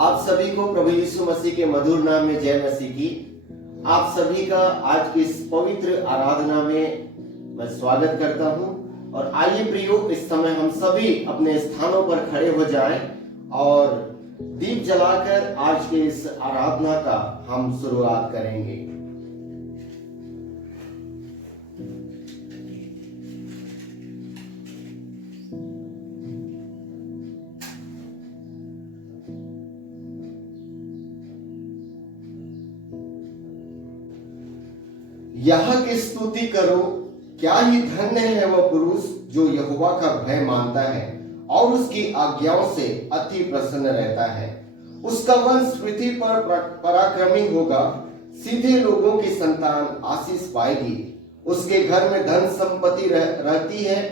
आप सभी को प्रभु यीशु मसीह के मधुर नाम में जय मसीह की। आप सभी का आज की इस पवित्र आराधना में मैं स्वागत करता हूं। और आइए प्रियो, इस समय हम सभी अपने स्थानों पर खड़े हो जाएं और दीप जलाकर आज के इस आराधना का हम शुरुआत करेंगे। यह की स्तुति करो, क्या ही धन्य है वह पुरुष जो यहोवा का भय मानता है और उसकी आज्ञाओं से अति प्रसन्न रहता है। उसका वंश पृथ्वी पर पराक्रमी होगा, सीधे लोगों की संतान आशीष पाएगी। उसके घर में धन संपत्ति रहती है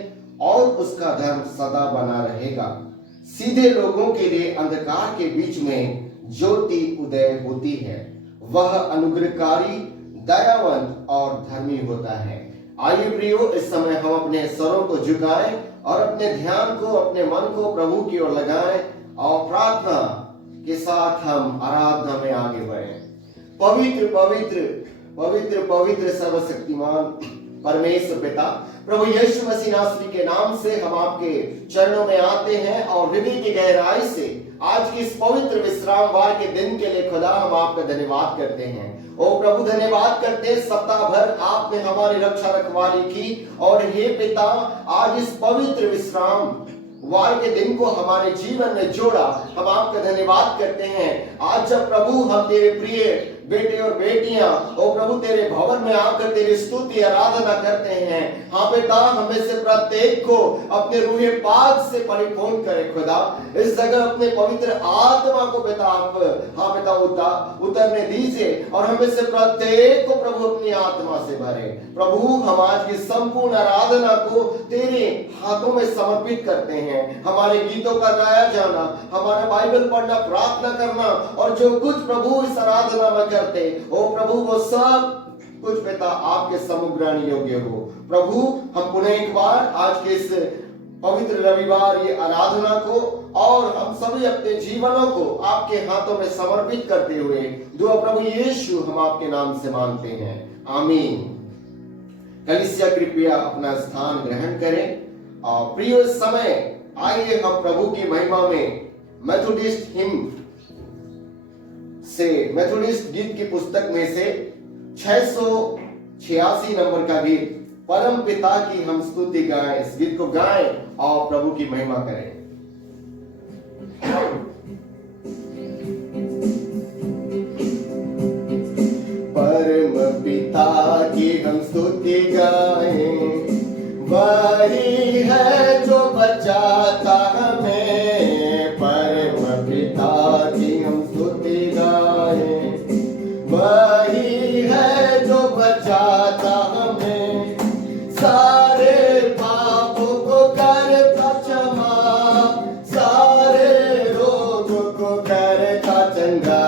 और उसका धर्म सदा बना रहेगा। सीधे लोगों के लिए अंधकार के बीच में ज्योति उदय होती है। वह अनुग्रहकारी, दयावंत और धर्मी होता है। आइए प्रियो, इस समय हम अपने स्वरों को झुकाएं और अपने ध्यान को, अपने मन को प्रभु की ओर लगाएं और प्रार्थना के साथ हम आराधना में आगे बढ़ें। पवित्र पवित्र पवित्र पवित्र सर्वशक्तिमान परमेश्वर पिता, प्रभु यीशु मसीह नासरी के नाम से हम आपके चरणों में आते हैं और हृदय की गहराई से आज की इस पवित्र विश्रामवार के दिन के लिए खुदा हम आपका धन्यवाद करते हैं। ओ प्रभु, धन्यवाद करते हैं, सप्ताह भर आपने हमारी रक्षा रखवाली की और हे पिता, आज इस पवित्र विश्राम वार के दिन को हमारे जीवन में जोड़ा। हम आपका धन्यवाद करते हैं। आज जब प्रभु हम तेरे प्रिय बेटे और बेटियां ओ प्रभु तेरे भवन में आकर तेरी स्तुति आराधना करते हैं, हाँ पिता, हमें से प्रत्येक को अपने रूहे पाक से परिपूर्ण करे खुदा। इस जगह अपने पवित्र आत्मा को पिता आप हाँ पिता उतरने दीजिए और हमें से प्रत्येक को प्रभु अपनी आत्मा से भरे। प्रभु, हम आज की संपूर्ण आराधना को तेरे हाथों में समर्पित करते हैं। हमारे गीतों का गाया जाना, हमारा बाइबल पढ़ना, प्रार्थना करना और जो कुछ प्रभु इस आराधना में करते ओ प्रभु, वो सब कुछ पिता आपके समुग्राण योग्य हो। प्रभु, हम पुनः एक बार आज के इस पवित्र रविवार ये आराधना को और हम सभी अपने जीवनों को आपके हाथों में समर्पित करते हुए दुआ प्रभु यीशु हम आपके नाम से मांगते हैं, आमीन। कलीसिया कृपया अपना स्थान ग्रहण करें और प्रिय समय आइए हम प्रभु की महिमा में मेथोडिस्ट मेथोडिस्ट गीत की पुस्तक में से 686 नंबर का गीत परम पिता की हम स्तुति गाएं, इस गीत को गाएं और प्रभु की महिमा करें। परम पिता की हम स्तुति गाएं, वही है जो बचाता हमें। परम पिता की हम स्तुति गाएं, वही है जो बचाता हमें। सारे पापों को करता क्षमा, सारे रोगों को करता चंगा।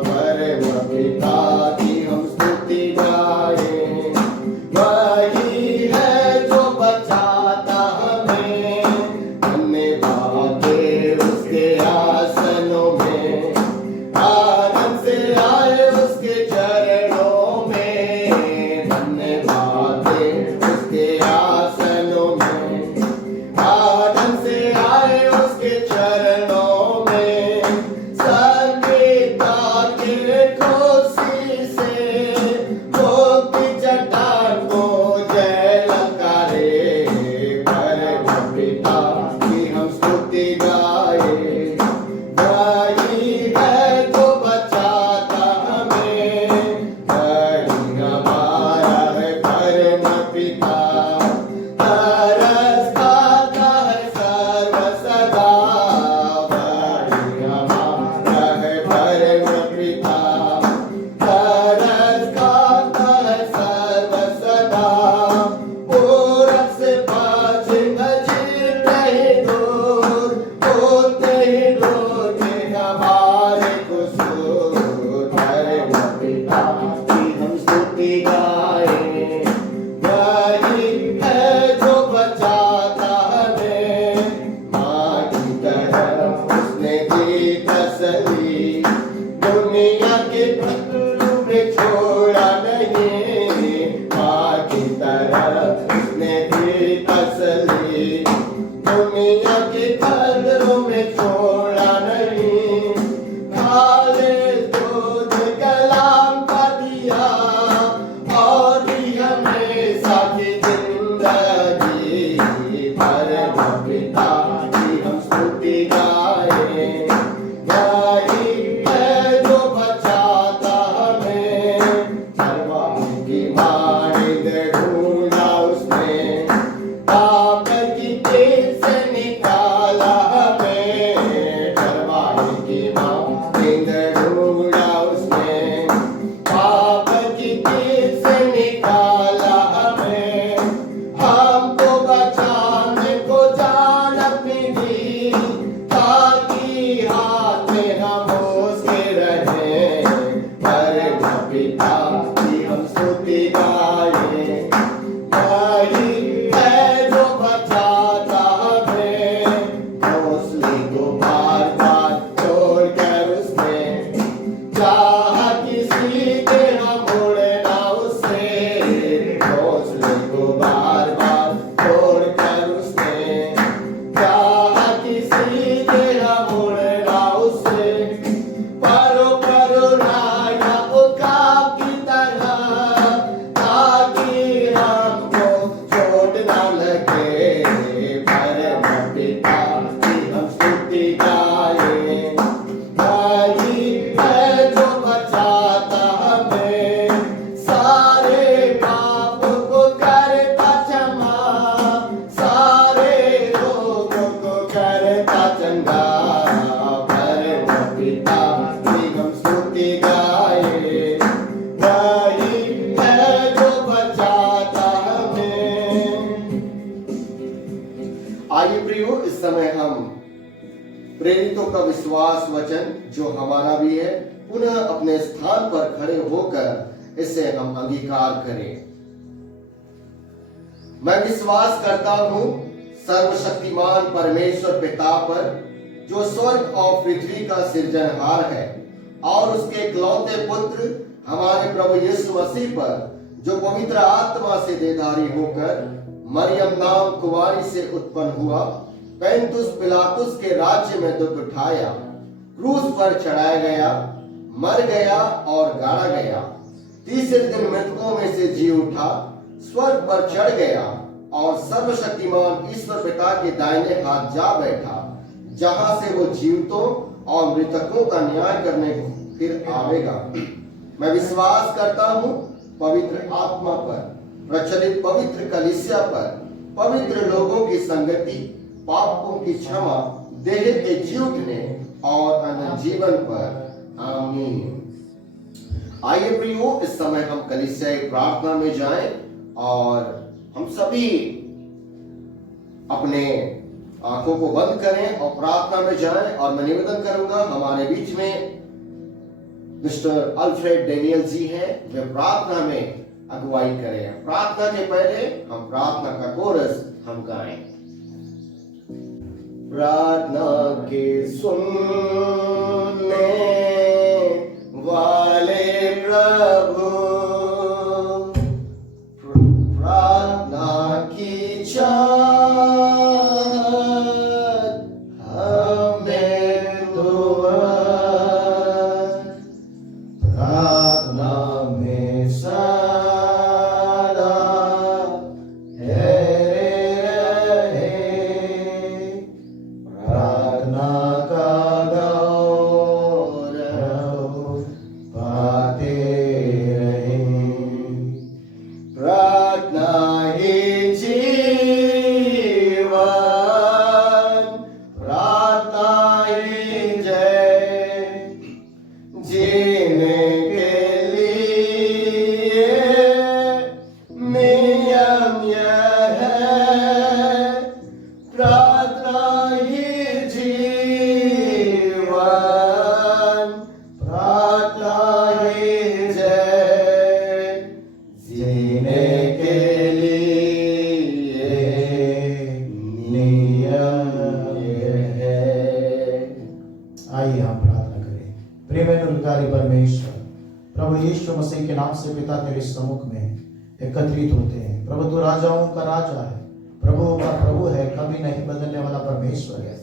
परम पिता की हम स्तुति गाएं, वही है जो बचाता हमें। धन्यवाद दे उसके आसनों में, आनंद से आए उसके चरणों में। धन्यवाद दे उसके आसनों में, आनंद से आए उसके चरणों में। संगीता के खुशी से मुक्ति चट्टान को जय ललकारे। परम पिता की हम स्तुति गाए, वही है जो बचाता हमें। वही हमारा है परम पिता, तरस खाता है सर्व सदा। वही हमारा है परम पिता, दुनिया के पत्थरों में छोड़ा नहीं, माँ की तरह उसने दी तसल्ली। दुनिया के पत्थरों में छोड़ा नहीं, खाले दूध कलाम का दिया और भी हमें साथी जिंदगी भर। पिता की हम स्तुति गाए, वही है जो बचाता हमें। परवाह की मारिंद ढूंढा उसने, पाप की तेज से निकाला हमें। परवाह की मारिंद ढूंढा उसने, पाप की तेज से निकाला हमें। हमको बचाने को जान अपनी दी, ताकि हाथ में हम उसके रहें। परम पिता की हम स्तुति गाए, वही है जो बचाता हमें। हौसले को बार बार तोड़कर उसने चाहा कि सीधे हम मुड़ना उससे। हौसले को बार बार तोड़कर उसने चाहा कि सीधे हम मुड़ना उससे। परो परो राया उकाब की तरह, ताकि हमको चोट ना लगे। परम पिता की हम स्तुति गाए, वही है जो बचाता हमें। सारे पाप को करता क्षमा, सारे रोगों को करता चंगा। परम पिता की हम स्तुति गाए, वही है जो बचाता हमें। आइए प्रियो, इस समय हम प्रेरितों का विश्वास वचन जो हमारा भी है, पुनः अपने स्थान पर खड़े होकर इसे हम अंगीकार करें। मैं विश्वास करता हूँ सर्वशक्तिमान परमेश्वर पिता पर, जो स्वर्ग और पृथ्वी का सृजनहार है, और उसके इकलौते पुत्र हमारे प्रभु यीशु मसीह पर, जो पवित्र आत्मा से देहधारी होकर मरियम नाम कुंवारी से उत्पन्न हुआ, पैंतुस पिलातुस के राज्य में दुख उठाया, क्रूस पर चढ़ाया गया, मर गया और गाड़ा गया, तीसरे दिन मृतकों में से जी उठा, स्वर्ग पर चढ़ गया और सर्वशक्तिमान ईश्वर पिता के दाहिने हाथ जा बैठा, जहां से वो जीवितों और मृतकों का न्याय करने को फिर आवेगा। मैं विश्वास करता हूँ पवित्र आत्मा पर, प्रचलित पवित्र कलीसिया पर, पवित्र लोगों की संगति, पापों की क्षमा, देह के जी उठने और अनंत जीवन पर। आमीन। आइए प्रियो, इस समय हम कलीसियाई प्रार्थना में जाएं और हम सभी अपने आंखों को बंद करें और प्रार्थना में जाएं। और मैं निवेदन करूंगा, हमारे बीच में मिस्टर अल्फ्रेड डेनियल जी हैं, वे प्रार्थना में अगुवाई करें। प्रार्थना के पहले हम प्रार्थना का कोरस हम गाएं। प्रार्थना के सुनने वाले प्रभु, प्रार्थना की चाहत हमें दुआ, प्रार्थना में सदा रहे, प्रार्थना का गौरव पाते रहें। प्रार्थना ही जीवन, प्रार्थना ही जय, जीने के लिए नियम यह है। प्रार्थना ही जीवन, प्रार्थना ही प्रभु यीशु मसीह के नाम से पिता तेरे सम्मुख में एकत्रित होते हैं। प्रभु तू राजाओं का राजा है, प्रभुओं का प्रभु है, कभी नहीं बदलने वाला परमेश्वर है,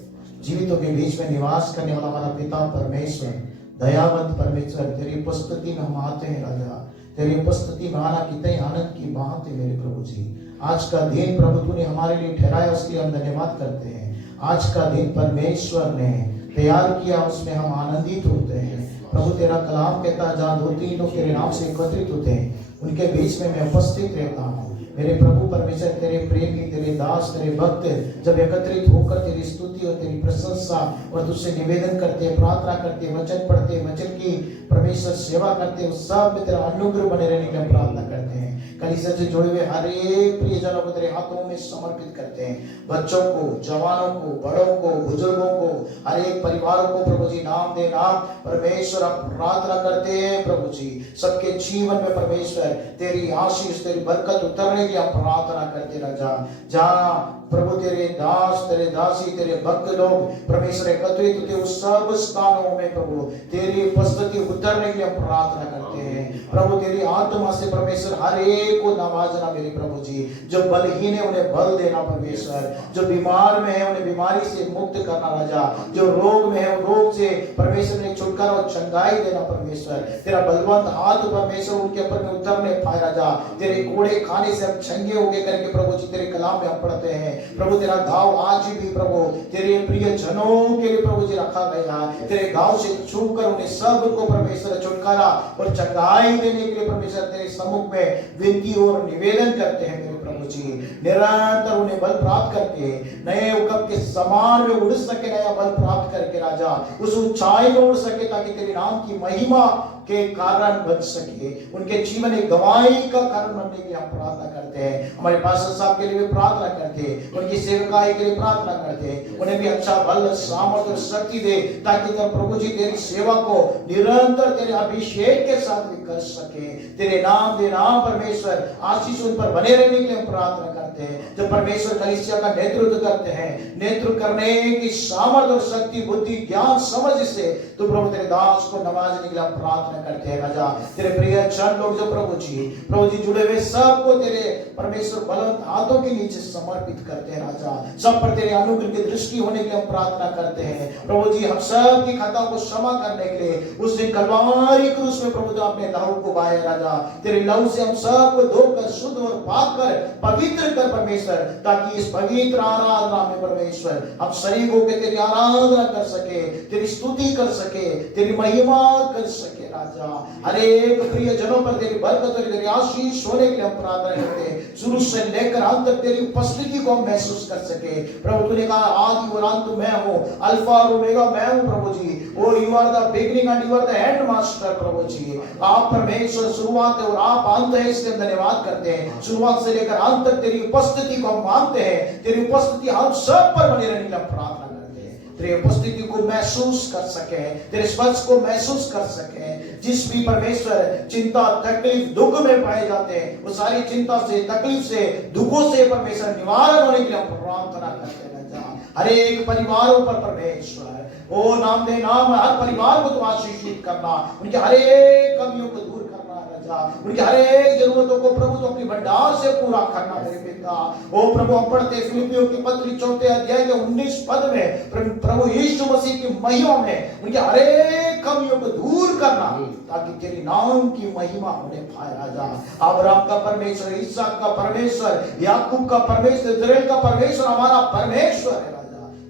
जीवितों के बीच में निवास करने वाला हमारा पिता परमेश्वर, दयावंत परमेश्वर, तेरी उपस्थिति में हम आते हैं राजा। तेरी उपस्थिति में आना कितने आनंद की बात है मेरे प्रभु जी। आज का दिन प्रभु तूने हमारे लिए ठहराया, उसके लिए हम धन्यवाद करते हैं। आज का दिन परमेश्वर ने तैयार किया, उसमें हम आनंदित होते हैं। प्रभु तेरा कलाम कहता है जहाँ 2-3 लोग तेरे नाम से एकत्रित होते हैं उनके बीच में मैं उपस्थित रहता हूँ। मेरे प्रभु परमेश्वर, तेरे प्रेमी, तेरे दास, तेरे भक्त जब एकत्रित होकर तेरी स्तुति और तेरी प्रशंसा और तुझसे निवेदन करते, प्रार्थना करते, वचन पढ़ते, वचन की परमेश्वर सेवा करते, उस सब में तेरा अनुग्रह बने रहने के लिए प्रार्थना करते हैं। कलीसिया से जुड़े हुए हर एक प्रियजनों को तेरे हाथों में समर्पित करते हैं। बच्चों को, जवानों को, बड़ों को, बुजुर्गों को, हर एक परिवारों को प्रभु जी नाम दे नाम परमेश्वर हम प्रार्थना करते हैं। प्रभु जी सबके जीवन में परमेश्वर तेरी आशीष, तेरी बरकत उतरने की हम प्रार्थना करते राजा। जहाँ प्रभु तेरे दास, तेरे दासी, तेरे भक्त लोग परमेश्वर एकत्रित होते उस सब स्थानों में प्रभु तेरी उपस्थिति उतरने के लिए हम प्रार्थना करते हैं। प्रभु तेरी आत्मा से परमेश्वर हर एक को नवाजना मेरे प्रभु जी। जो बलहीन है उन्हें बल देना परमेश्वर, जो बीमार में है उन्हें बीमारी से मुक्त करना राजा, जो रोग में है रोग से परमेश्वर ने छुटकारा और चंगाई देना परमेश्वर। तेरा बलवंत हाथ परमेश्वर उनके ऊपर में उतरने पाए राजा। तेरे कोड़े खाने से हम छंगे होके करके प्रभु जी तेरे कलाम में हम पढ़ते हैं प्रभु तेरा घाव आज भी प्रभु तेरे प्रिय जनों के लिए प्रभु जी रखा गया। तेरे घाव से छूकर उन्हें सबको परमेश्वर छुटकारा और चंगाई देने के लिए परमेश्वर तेरे सम्मुख में विनती और निवेदन करते हैं मेरे प्रभु जी। निरंतर उन्हें बल प्राप्त करके नए हुक्म के समान में उड़ सके, नया बल प्राप्त करके राजा उस ऊंचाई में उड़ सके ताकि तेरे नाम की महिमा के कारण बच सके, उनके जीवन एक गवाही का कारण बनने की हम प्रार्थना करते हैं। हमारे पास्टर साहब के लिए भी प्रार्थना करते हैं, उनकी सेवकाई के लिए प्रार्थना करते हैं, उन्हें भी अच्छा बल, सामर्थ और शक्ति दे ताकि तुम प्रभु जी तेरी सेवा को निरंतर तेरे अभिषेक के साथ भी कर सके। तेरे नाम दे नाम परमेश्वर आशीष उन पर बने रहने के लिए हम प्रार्थना करते हैं। जब परमेश्वर कलीसिया का नेतृत्व करते हैं, नेतृत्व करने की सामर्थ और शक्ति, बुद्धि, ज्ञान, समझ से तो प्रभु तेरे दास को नवाजने के लिए हम प्रार्थना करते हैं राजा। तेरे प्रिय जन लोग जो प्रभु जी जुड़े हुए सबको तेरे परमेश्वर बलवंत हाथों के नीचे समर्पित करते हैं राजा। सब पर तेरे अनुग्रह की दृष्टि होने के लिए हम प्रार्थना करते हैं प्रभु जी। हम सब की खताओं को क्षमा करने के लिए उस दिन कलवारी क्रूस में प्रभु अपने लहू को बहाए राजा। तेरे लहू से हम सबको धोकर शुद्ध और पाक कर पवित्र कर परमेश्वर, ताकि इस पवित्र आराधना में परमेश्वर हम शरीर होकर तेरी आराधना कर सके, तेरी स्तुति कर सके, तेरी महिमा कर सके राजा। अनेक प्रिय जनों पर तेरी बरकत और तेरी आशीष होने के लिए हम प्रार्थना करते हैं। शुरू से लेकर अंत तक तेरी उपस्थिति को हम महसूस कर सके प्रभु। तूने कहा आदि और अंत मैं हूँ, अल्फा और ओमेगा मैं हूँ Prabhu ji. O you are the beginning and you are the end master Prabhu ji. आप परमेश्वर शुरुआत है और आप अंत है, इसलिए हम धन्यवाद करते हैं। शुरुआत से लेकर अंत तक तेरी उपस्थिति को हम मानते हैं। तेरी उपस्थिति हम सब पर बनी रहने के लिए प्रार्थना करते हैं। तेरी उपस्थिति को महसूस कर सके, तेरे स्पर्श को महसूस कर सके। जिस भी परमेश्वर चिंता, तकलीफ, दुख में पाए जाते हैं वो सारी चिंता से, तकलीफ से, दुखों से परमेश्वर निवारण होने के लिए हम प्रार्थना करते हैं। हर एक परिवारों पर परमेश्वर ओ नाम दे नाम हर परिवार को तो आशीषित करना, उनके हर एक कमियों को दूर करना राजा, उनके हर एक जरूरतों को प्रभु तो अपनी भंडार से पूरा करना मेरे पिता। ओ प्रभु हम पढ़ते फिलिपियों की पत्री 4 अध्याय के 19 पद में प्रभु यीशु मसीह की महिमा में उनके हर एक कमियों को दूर करना ताकि तेरी नाम की महिमा होने पाए राजा। अब्राहम का परमेश्वर, इसहाक का परमेश्वर, याकूब का परमेश्वर, इस्राएल का परमेश्वर हमारा परमेश्वर है राजा।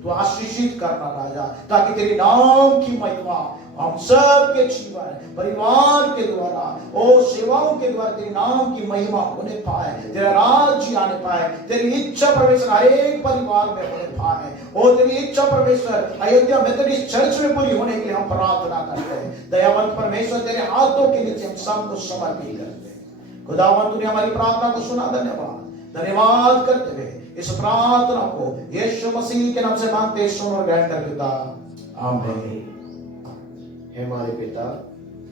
तो आशीषित करना राजा ताकि तेरी नाम की महिमा हम सब के जीवन, परिवार के द्वारा, ओ सेवाओं के द्वारा तेरे नाम की महिमा होने पाए, तेरा राज्य आने पाए, तेरी इच्छा परमेश्वर हर एक परिवार में होने पाए। ओ तेरी इच्छा परमेश्वर अयोध्या मेथोडिस्ट चर्च में पूरी होने के लिए हम प्रार्थना करते हैं। दयावंत परमेश्वर तेरे हाथों के नीचे हम सबको समर्पित करते हैं। खुदावंत तूने हमारी प्रार्थना को सुना, धन्यवाद करते हुए इस प्रार्थना को यीशु मसीह के नाम से मांगते सुन और ग्रहण कर पिता, आमीन। हे हमारे पिता,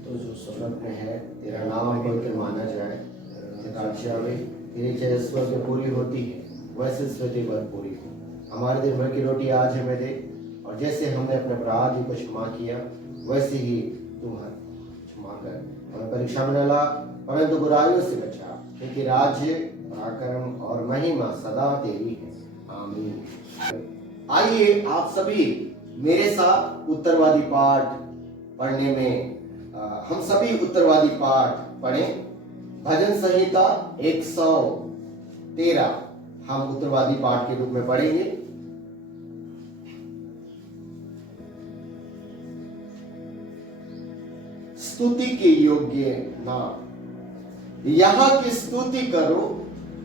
तो जो स्वर्ग में है तेरा नाम पवित्र माना जाए, तेरा इच्छा में तेरी इच्छा स्वर्ग में पूरी होती है वैसे स्मृति पर पूरी हो। हमारे दिन भर की रोटी आज हमें दे, और जैसे हमने अपने अपराधी को क्षमा किया वैसे ही तुम क्षमा क्षमा कर, हमें परीक्षा में न ला परंतु बुराइयों से बचा, क्योंकि राज्य, पराक्रम और महिमा सदा तेरी है। आमीन। आइए आप सभी मेरे साथ उत्तरवादी पाठ पढ़ने में हम सभी उत्तरवादी पाठ पढ़ें। भजन संहिता 113 हम उत्तरवादी पाठ के रूप में पढ़ेंगे। स्तुति के योग्य नाम। यहाँ की स्तुति करो,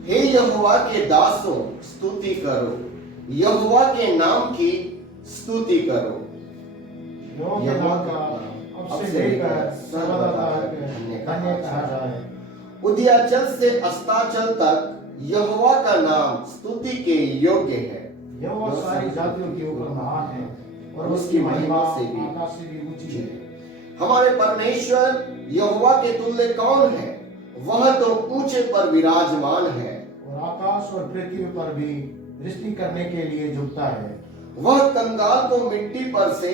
हे यहोवा के दासों, स्तुति करो, यहोवा के नाम की स्तुति करो। यहोवा का अब से लेकर सर्वदा तक धन्य कहा जाए। उदयाचल से अस्ताचल तक यहोवा का नाम स्तुति के योग्य है। यहोवा सारी जातियों के ऊपर महान है और उसकी महिमा से भी आकाश से भी ऊंची है। हमारे परमेश्वर यहोवा के तुल्य कौन है? वह तो ऊंचे पर विराजमान है और आकाश और पृथ्वी पर भी दृष्टि करने के लिए झुकता है। वह कंगाल को मिट्टी पर से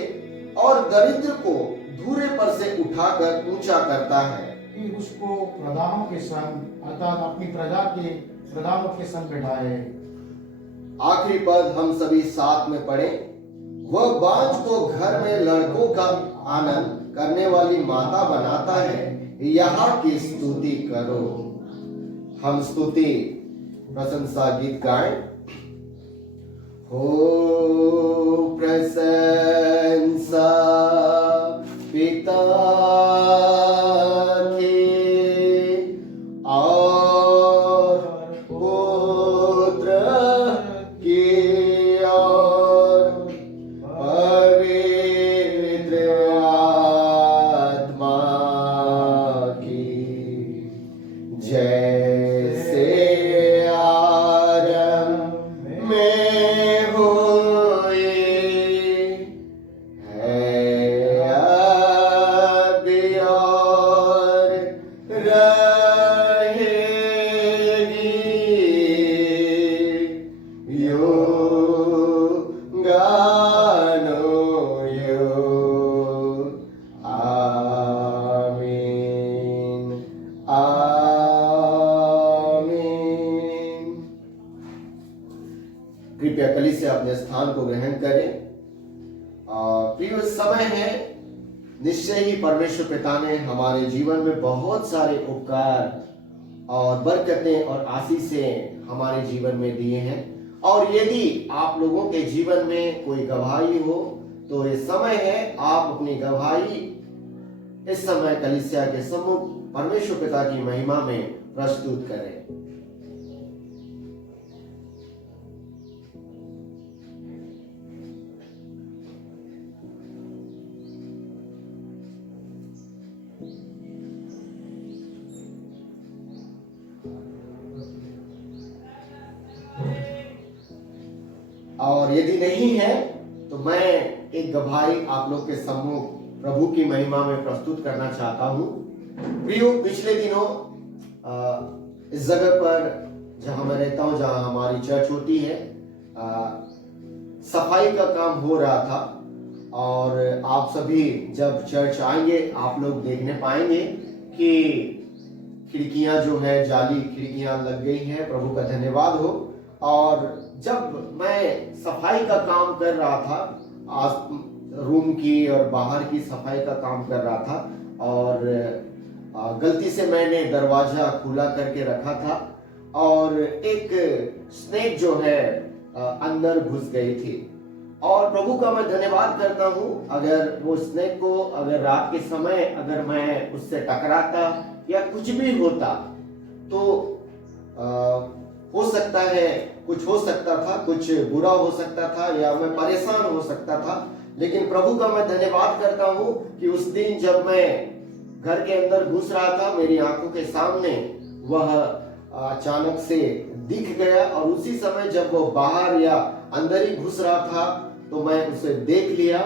और दरिद्र को धूरे पर से उठाकर ऊंचा करता है कि उसको प्रधानों के संग अर्थात अपनी प्रजा के प्रधानों के संग बैठाए। आखिरी पद हम सभी साथ में पढ़े। वह बांझ को घर में लड़कों का आनंद करने वाली माता बनाता है, यहाँ की स्तुति करो। हम स्तुति प्रशंसा गीत गाएं। हो प्रशंसा पिता कृपया कलीसिया अपने स्थान को ग्रहण करें। प्रिय समय है, निश्चय ही परमेश्वर पिता ने हमारे जीवन में बहुत सारे उपकार और बरकतें और आशीषें हमारे जीवन में दिए हैं। और यदि आप लोगों के जीवन में कोई गवाही हो तो ये समय है आप अपनी गवाही इस समय कलीसिया के सम्मुख परमेश्वर पिता की महिमा में प्रस्तुत करें। और यदि नहीं है तो मैं एक गवाही आप लोग के सम्मुख प्रभु की महिमा में प्रस्तुत करना चाहता हूँ। प्रियो, पिछले दिनों इस जगह पर जहां मैं रहता हूँ, जहां हमारी चर्च होती है, सफाई का काम हो रहा था। और आप सभी जब चर्च आएंगे आप लोग देखने पाएंगे कि खिड़कियां जो है, जाली खिड़कियां लग गई हैं। प्रभु का धन्यवाद हो। और जब मैं सफाई का काम कर रहा था, आज रूम की और बाहर की सफाई का काम कर रहा था, और गलती से मैंने दरवाजा खुला करके रखा था और एक स्नेक जो है अंदर घुस गई थी। और प्रभु का मैं धन्यवाद करता हूँ, अगर वो स्नेक को अगर रात के समय अगर मैं उससे टकराता या कुछ भी होता तो हो सकता है कुछ हो सकता था, कुछ बुरा हो सकता था या मैं परेशान हो सकता था। लेकिन प्रभु का मैं धन्यवाद करता हूँ कि उस दिन जब मैं घर के अंदर घुस रहा था, मेरी आंखों के सामने वह अचानक से दिख गया। और उसी समय जब वो बाहर या अंदर ही घुस रहा था तो मैं उसे देख लिया।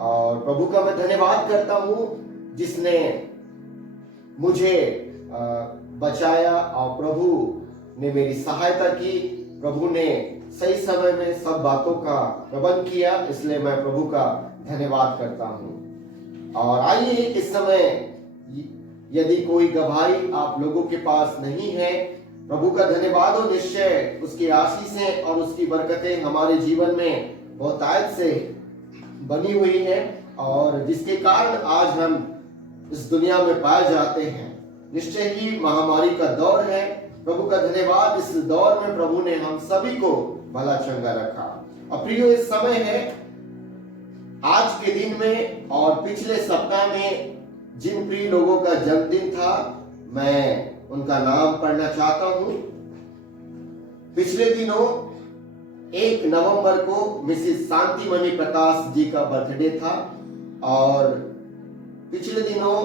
और प्रभु का मैं धन्यवाद करता हूँ जिसने मुझे बचाया और प्रभु ने मेरी सहायता की। प्रभु ने सही समय में सब बातों का प्रबंध किया, इसलिए मैं प्रभु का धन्यवाद करता हूँ। और आइए इस समय यदि कोई गवाही आप लोगों के पास नहीं है, प्रभु का धन्यवाद हो, निश्चय उसकी आशीषें और उसकी बरकतें हमारे जीवन में बहुतायत से बनी हुई है और जिसके कारण आज हम इस दुनिया में पाए जाते हैं। निश्चय ही महामारी का दौर है। प्रभु का धन्यवाद, इस दौर में प्रभु ने हम सभी को भला चंगा रखा। और प्रियो, इस समय है आज के दिन में और पिछले सप्ताह में जिन प्रिय लोगों का जन्मदिन था, मैं उनका नाम पढ़ना चाहता हूं। पिछले दिनों 1 नवंबर को मिसेस शांतिमणि प्रकाश जी का बर्थडे था और पिछले दिनों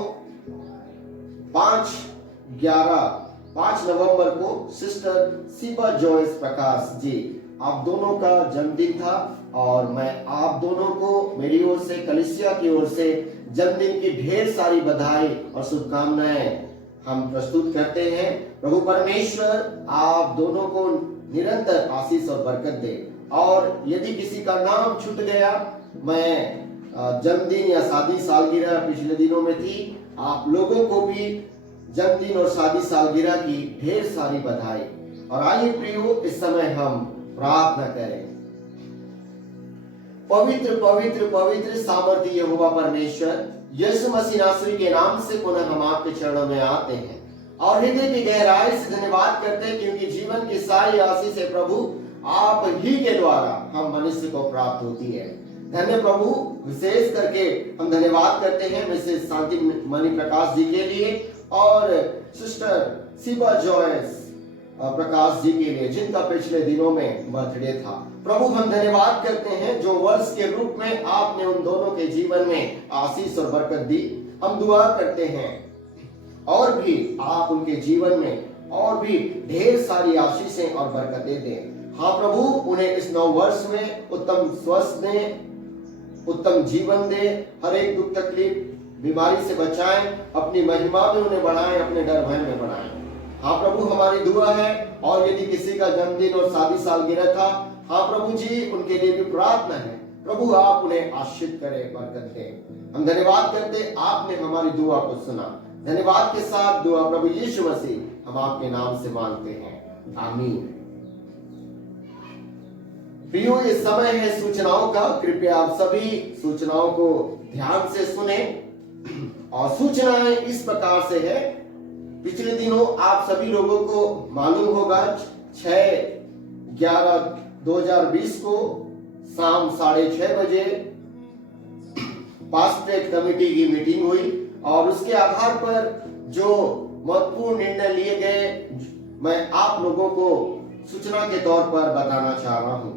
5 नवंबर को सिस्टर सीबा जॉयस प्रकाश जी, आप दोनों का जन्मदिन था और मैं आप दोनों को मेरी ओर से, कलीसिया की ओर से जन्मदिन की ढेर सारी बधाई और शुभकामनाएं हम प्रस्तुत करते हैं। प्रभु परमेश्वर आप दोनों को निरंतर आशीष और बरकत दे। और यदि किसी का नाम छूट गया, मैं जन्मदिन या शादी सालगिरह पिछले दिनों में थी, आप लोगों को भी जन्मदिन और शादी सालगिरह की ढेर सारी बधाई। और आइए प्रियो, इस समय हम प्रार्थना करें। पवित्र पवित्र पवित्र सामर्थी यहोवा परमेश्वर, यीशु मसीह नासरी के नाम से पुनः हम आपके चरणों में आते हैं और हृदय की गहराई से धन्यवाद करते हैं, क्योंकि जीवन की सारी आशीष है प्रभु आप ही के द्वारा हम मनुष्य को प्राप्त होती है। धन्य प्रभु, विशेष करके हम धन्यवाद करते हैं मिसेस शांतिमणि प्रकाश जी के लिए और सिस्टर सीबा जॉयस प्रकाश जी के लिए, जिनका पिछले दिनों में बर्थडे था। प्रभु, हम धन्यवाद करते हैं जो वर्ष के रूप में आपने उन दोनों के जीवन में आशीष और बरकत दी। हम दुआ करते हैं और भी आप उनके जीवन में और भी ढेर सारी आशीषें और बरकतें दें। हाँ प्रभु, उन्हें इस नव वर्ष में उत्तम स्वास्थ्य दें, उत्तम जीवन दे, हर एक दुख तकलीफ बीमारी से बचाएं, अपनी महिमा में उन्हें बढ़ाएं, अपने डर भय में बढ़ाएं। हाँ प्रभु, हमारी दुआ है। और यदि किसी का जन्मदिन और शादी सालगिरह था, हाँ प्रभु जी, उनके लिए भी प्रार्थना है। प्रभु आप उन्हें आशीष करें, बरकत दें। हम धन्यवाद करते, आपने हमारी दुआ को सुना। धन्यवाद के साथ दुआ प्रभु यीशु मसीह हम आपके नाम से मांगते हैं, आमीन। प्रियो, ये समय है सूचनाओं का। कृपया आप सभी सूचनाओं को ध्यान से सुने। और सूचनाएं इस प्रकार से है। पिछले दिनों आप सभी लोगों को मालूम होगा 6/11/2020 को शाम 6:30 बजे पास्टरेट कमेटी की मीटिंग हुई और उसके आधार पर जो महत्वपूर्ण निर्णय लिए गए, मैं आप लोगों को सूचना के तौर पर बताना चाह रहा हूं।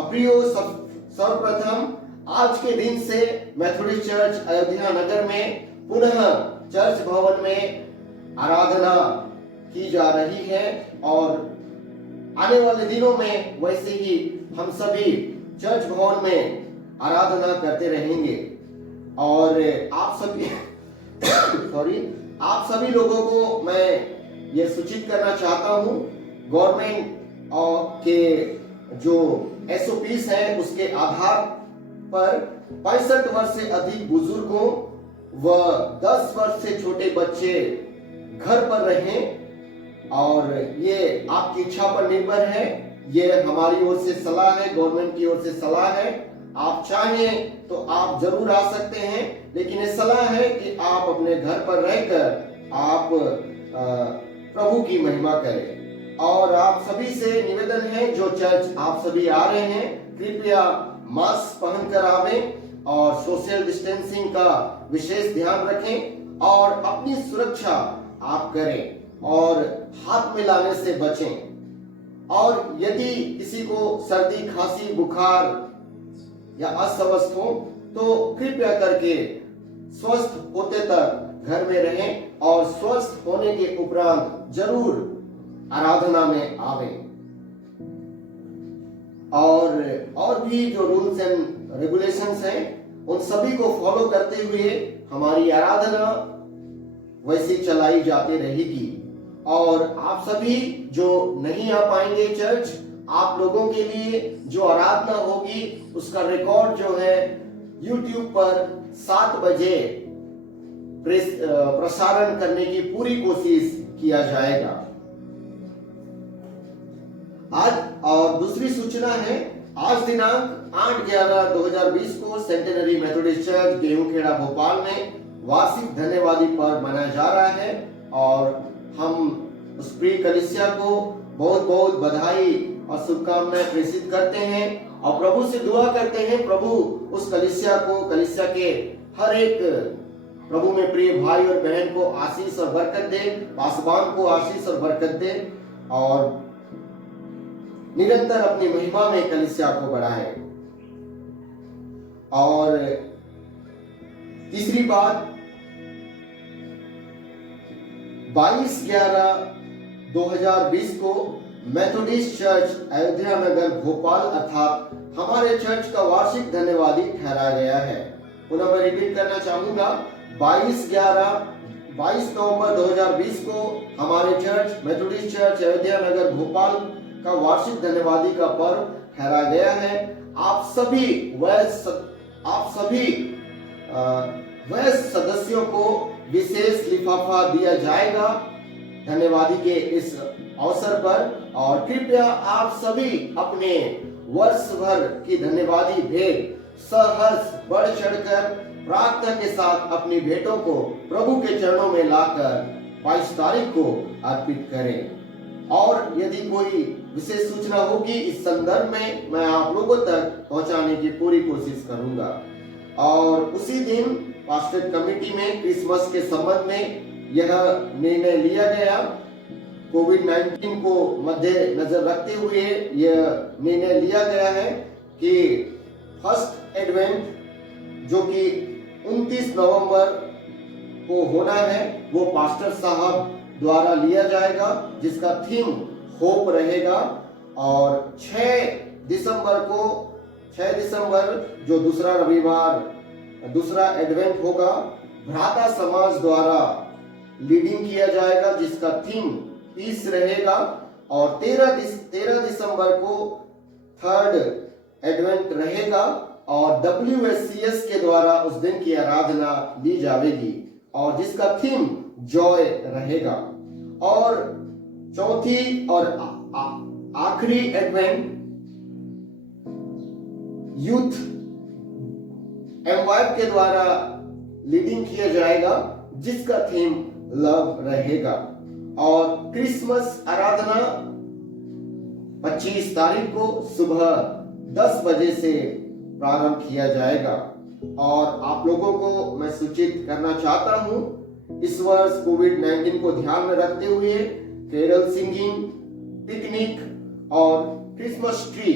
प्रियो, सर्वप्रथम आज के दिन से मेथोडिस्ट चर्च अयोध्या नगर में पुनः चर्च भवन में आराधना की जा रही है और आने वाले दिनों में वैसे ही हम सभी चर्च भवन में आराधना करते रहेंगे। और आप सभी लोगों को मैं ये सूचित करना चाहता हूं, गवर्नमेंट के जो SOPs है उसके आधार पर 65 वर्ष से अधिक बुजुर्गों व 10 वर्ष से छोटे बच्चे घर पर रहें और ये आपकी इच्छा पर निर्भर है। ये हमारी ओर से सलाह है, गवर्नमेंट की ओर से सलाह है। आप चाहें तो आप जरूर आ सकते हैं, लेकिन ये सलाह है कि आप अपने घर पर रहकर आप प्रभु की महिमा करें। और आप सभी से निवेदन है, जो चर्च आप सभी आ रहे हैं, कृपया मास्क पहनकर आवें और सोशल डिस्टेंसिंग का विशेष ध्यान रखें और अपनी सुरक्षा आप करें और हाथ मिलाने से बचें। और यदि किसी को सर्दी, खांसी, बुखार या अस्वस्थ हो तो कृपया करके स्वस्थ होते तक घर में रहें और स्वस्थ होने के उपरांत जरूर आराधना में आवे। और भी जो रूल्स एंड रेगुलेशंस हैं उन सभी को फॉलो करते हुए हमारी आराधना वैसी चलाई जाती रहेगी। और आप सभी जो नहीं आ पाएंगे चर्च, आप लोगों के लिए जो आराधना होगी उसका रिकॉर्ड जो है YouTube पर 7 बजे प्रसारण करने की पूरी कोशिश किया जाएगा। आज और दूसरी सूचना है, आज दिनांक 8/11/2020 को centenary Methodist church Gehunkheda Bhopal में वार्षिक धन्यवादी पर्व मनाया जा रहा है और हम उस प्रिय कलीसिया को बहुत बहुत बधाई और शुभकामनाएं प्रेषित करते हैं और प्रभु से दुआ करते हैं प्रभु उस कलीसिया के हर एक प्रभु में प्रिय भाई और बहन को आशीष और बरकत दे, पासवान को आशीष और बरकत दे और निरंतर अपनी महिमा में कलीसिया को बढ़ाए। और तीसरी बात, 22/11/2020 को मेथोडिस्ट चर्च अयोध्या नगर भोपाल अर्थात हमारे चर्च का वार्षिक धन्यवादी ठहराया गया है। पुनः मैं रिपीट करना चाहूंगा, 22 नवंबर 2020 को हमारे church Methodist church Ayodhya Nagar Bhopal का वार्षिक धन्यवादी का पर्व ठहरा गया है। आप सभी वयस्क सदस्यों को विशेष लिफाफा दिया जाएगा धन्यवादी के इस अवसर पर और कृपया आप सभी अपने वर्ष भर की धन्यवादी भेंट सहर्ष बढ़ चढ़कर प्रार्थना के साथ अपनी भेंटों को प्रभु के चरणों में लाकर 22 तारीख को अर्पित करें। और यदि कोई विशेष सूचना होगी इस संदर्भ में मैं आप लोगों तक पहुंचाने की पूरी कोशिश करूंगा। और उसी दिन पास्टर कमेटी में क्रिसमस के संबंध में यह निर्णय लिया गया, कोविड-19 को मद्देनजर रखते हुए यह निर्णय लिया गया है कि फर्स्ट एडवेंट जो कि 29 नवंबर को होना है वो पास्टर साहब द्वारा लिया जाएगा जिसका थीम होप रहेगा। और 6 दिसंबर जो दूसरा रविवार दूसरा एडवेंट होगा भ्राता समाज द्वारा लीडिंग किया जाएगा जिसका थीम पीस रहेगा। और 13 दिसंबर को थर्ड एडवेंट रहेगा और WSCS के द्वारा उस दिन की आराधना ली जाएगी और जिसका थीम जॉय रहेगा। और चौथी और आखिरी एडवेंट यूथ M5 के द्वारा लीडिंग किया जाएगा जिसका थीम लव रहेगा। और क्रिसमस आराधना 25 तारीख को सुबह 10 बजे से प्रारंभ किया जाएगा। और आप लोगों को मैं सूचित करना चाहता हूं, इस वर्ष कोविड-19 को ध्यान में रखते हुए कैरल सिंगिंग, पिकनिक और क्रिसमस ट्री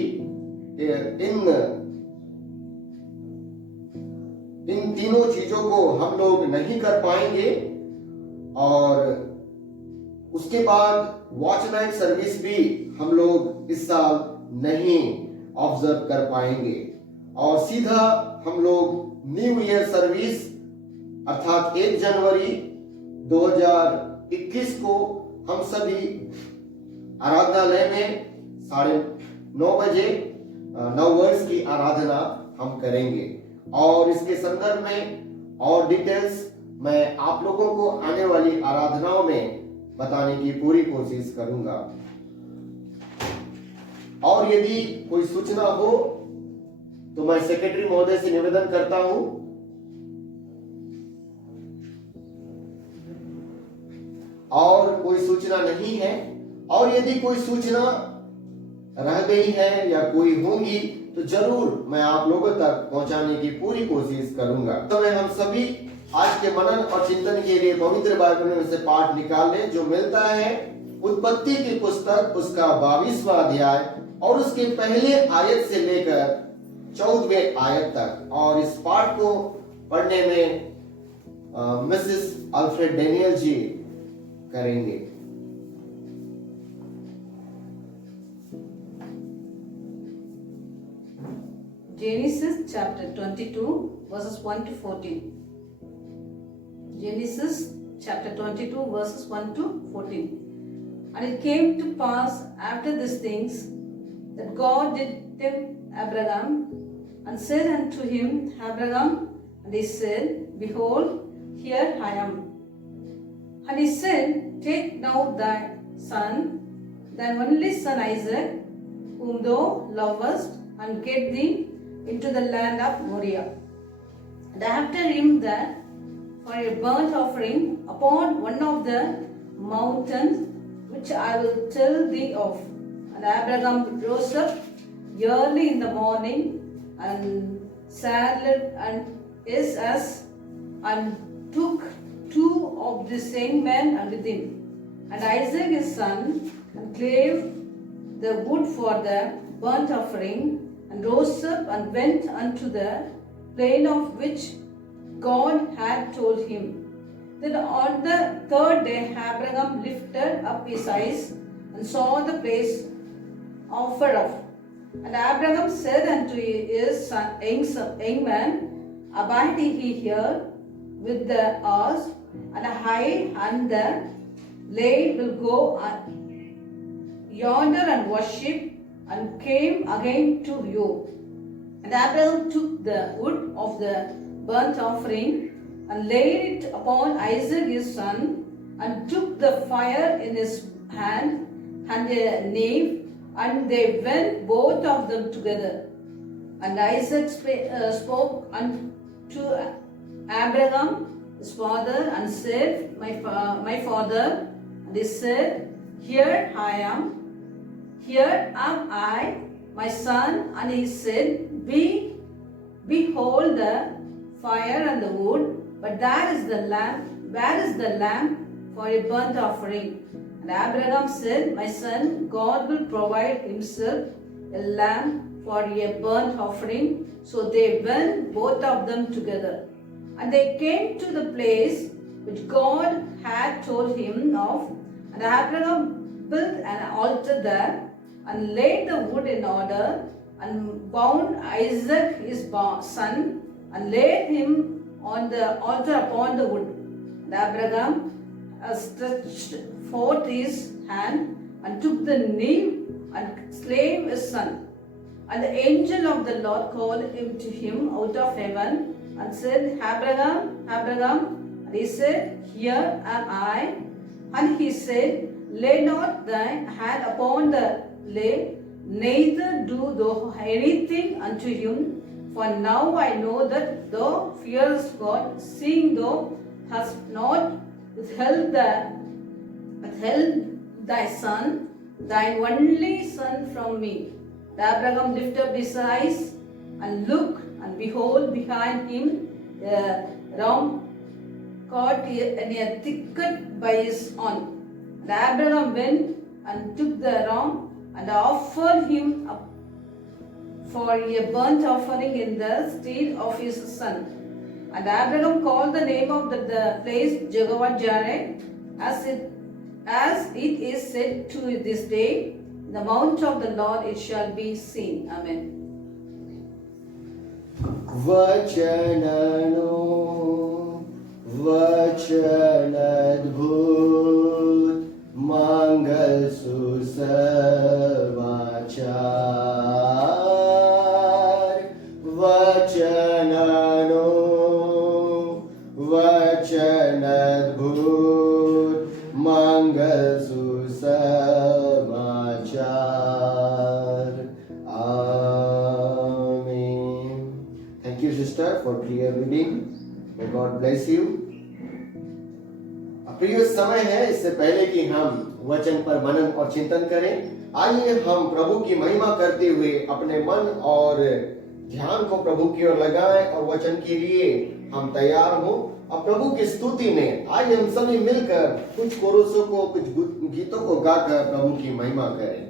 इन तीनों चीजों को हम लोग नहीं कर पाएंगे। और उसके बाद वॉच नाइट सर्विस भी हम लोग इस साल नहीं ऑब्जर्व कर पाएंगे और सीधा हम लोग न्यू ईयर सर्विस अर्थात 1 जनवरी 2021 को हम सभी आराधनालय में 9:30 बजे नववर्ष की आराधना हम करेंगे। और इसके संदर्भ में और डिटेल्स मैं आप लोगों को आने वाली आराधनाओं में बताने की पूरी कोशिश करूंगा। और यदि कोई सूचना हो तो मैं सेक्रेटरी महोदय से निवेदन करता हूं और कोई सूचना नहीं है। और यदि कोई सूचना रह गई है या कोई होंगी तो जरूर मैं आप लोगों तक पहुंचाने की पूरी कोशिश करूंगा। तो हम सभी आज के मनन और चिंतन के लिए पवित्र बाइबल में से पाठ निकाल लें जो मिलता है उत्पत्ति की पुस्तक उसका 22वां अध्याय और उसके पहले आयत से लेकर 14वें आयत तक। और इस पाठ को पढ़ने में मिसेस अल्फ्रेड डेनियल जी करेंगे। Genesis chapter 22 verses 1 to 14. Genesis chapter 22 verses 1 to 14. And it came to pass after these things that God did tempt Abraham and said unto him, Abraham, and he said, Behold, Here I am. And he said, Take now thy son, thine only son Isaac, whom thou lovest, and get thee into the land of Moriah. And after him there for a burnt offering upon one of the mountains which I will tell thee of. And Abraham rose up early in the morning and saddled and his ass and took two of the young men with him, and Isaac his son, and clave the wood for the burnt offering, and rose up and went unto the plain of which God had told him. Then on the third day Abraham lifted up his eyes and saw the place offered of. And Abraham said unto his son, young man, Abide ye here with the ox, and I and the lad will go yonder and worship, and came again to you. And Abraham took the wood of the burnt offering and laid it upon Isaac his son, and took the fire in his hand and a knife, and they went both of them together. And Isaac spoke unto Abraham his father, and said, My father. And he said, Here I am. Here am I, my son. And he said, Behold the fire and the wood, but that is the lamb. Where is the lamb for a burnt offering? And Abraham said, My son, God will provide himself a lamb for a burnt offering. So they went both of them together. And they came to the place which God had told him of. And Abraham built an altar there, and laid the wood in order, and bound Isaac his son, and laid him on the altar upon the wood. And Abraham stretched forth his hand, and took the knife, and slew his son. And the angel of the Lord called him to him out of heaven, and said, Abraham, Abraham. And he said, Here am I. And he said, Lay not thy hand upon the lad, neither do thou anything unto him. For now I know that thou fearest God, seeing thou hast not withheld thy son, thine only son from me. And Abraham lifted up his eyes and looked, and behold, behind him a ram caught in a thicket by his own. And Abraham went and took the ram and offered him up for a burnt offering in the stead of his son. And Abraham called the name of the place Jehovah Jireh, as it is said to this day, In the mount of the Lord it shall be seen. Amen. वचननो वचन अद्भुत मंगल सुसमाचार वचननो वचन अद्भुत मंगल सुसमाचार Thank you, sister, for clear reading. May God bless you. प्रिय समय है, इससे पहले कि हम वचन पर मनन और चिंतन करें, आइए हम प्रभु की महिमा करते हुए अपने मन और ध्यान को प्रभु की ओर लगाएं और वचन के लिए हम तैयार हों। अब प्रभु की स्तुति में आइए हम सभी मिलकर कुछ कोरसों को, कुछ गीतों को गाकर प्रभु की महिमा करें।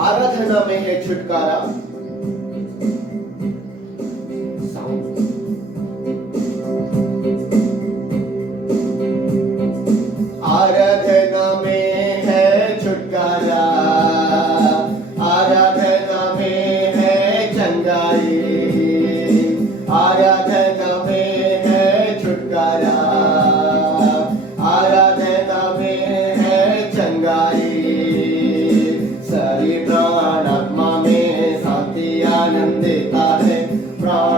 आराधना में है छुटकारा। आराधना में है छुटकारा, आराधना में है चंगाई, आराधना में है छुटकारा, आराधना में है चंगाई। प्राण आत्मा में शांति आनंद देता है, प्राण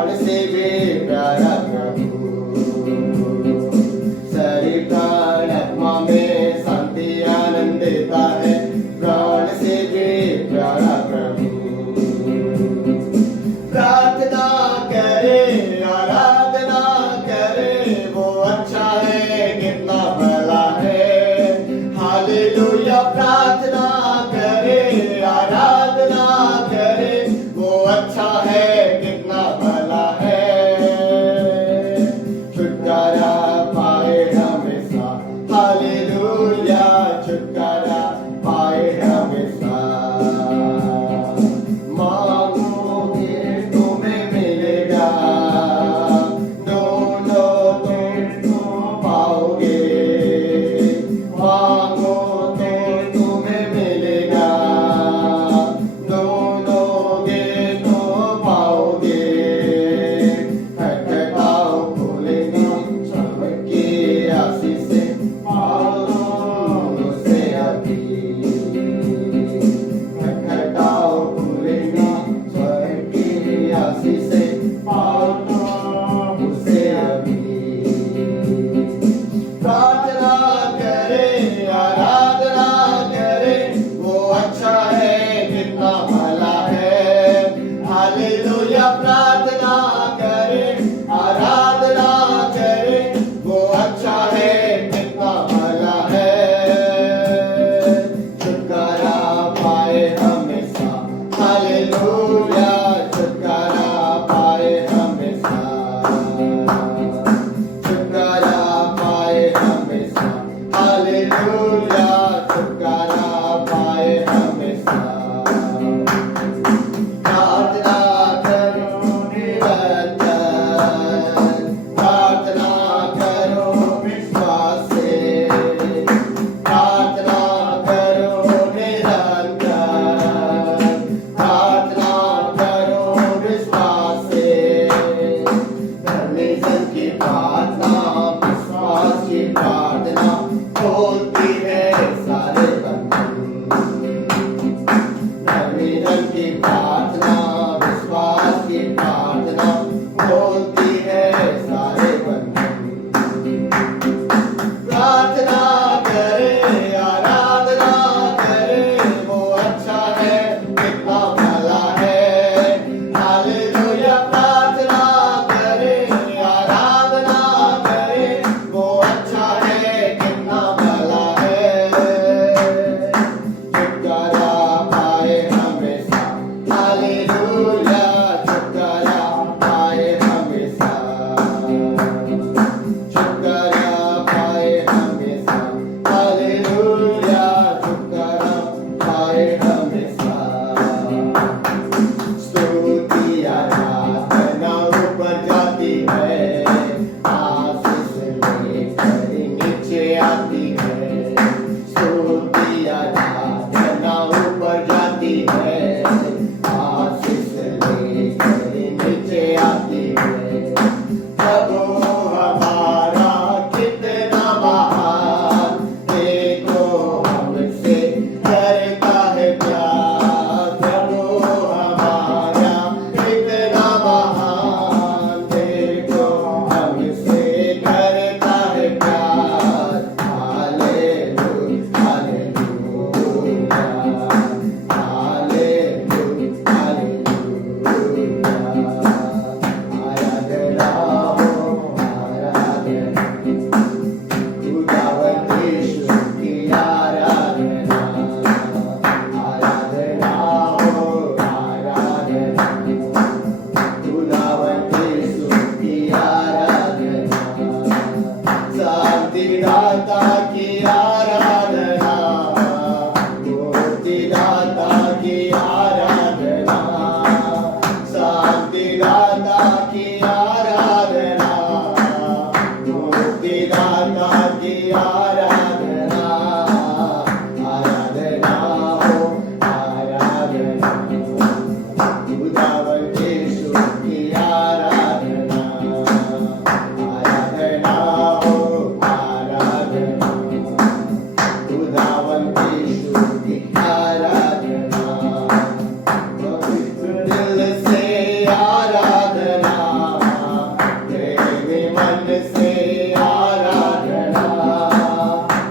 से आराधना,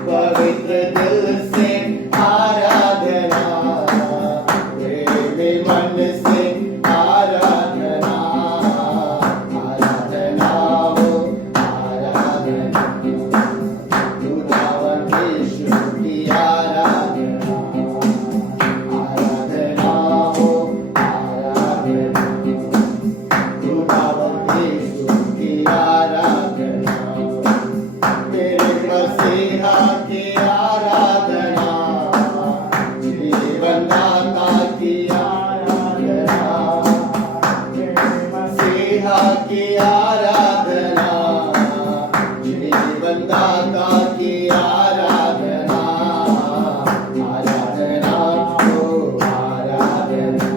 पवित्र दिल से आराधना, प्रेमी मन से आराधना, आराधना हो आराधना, खुदावन यीशु की आराधना, आराधना हो आराधना, खुदावन यीशु की आराधना, मेरे मसीहा की आराधना, जीवन दाता की आराधना, मेरे मसीहा की आराधना, जीवन दाता की आराधना, आराधना हो आराधना,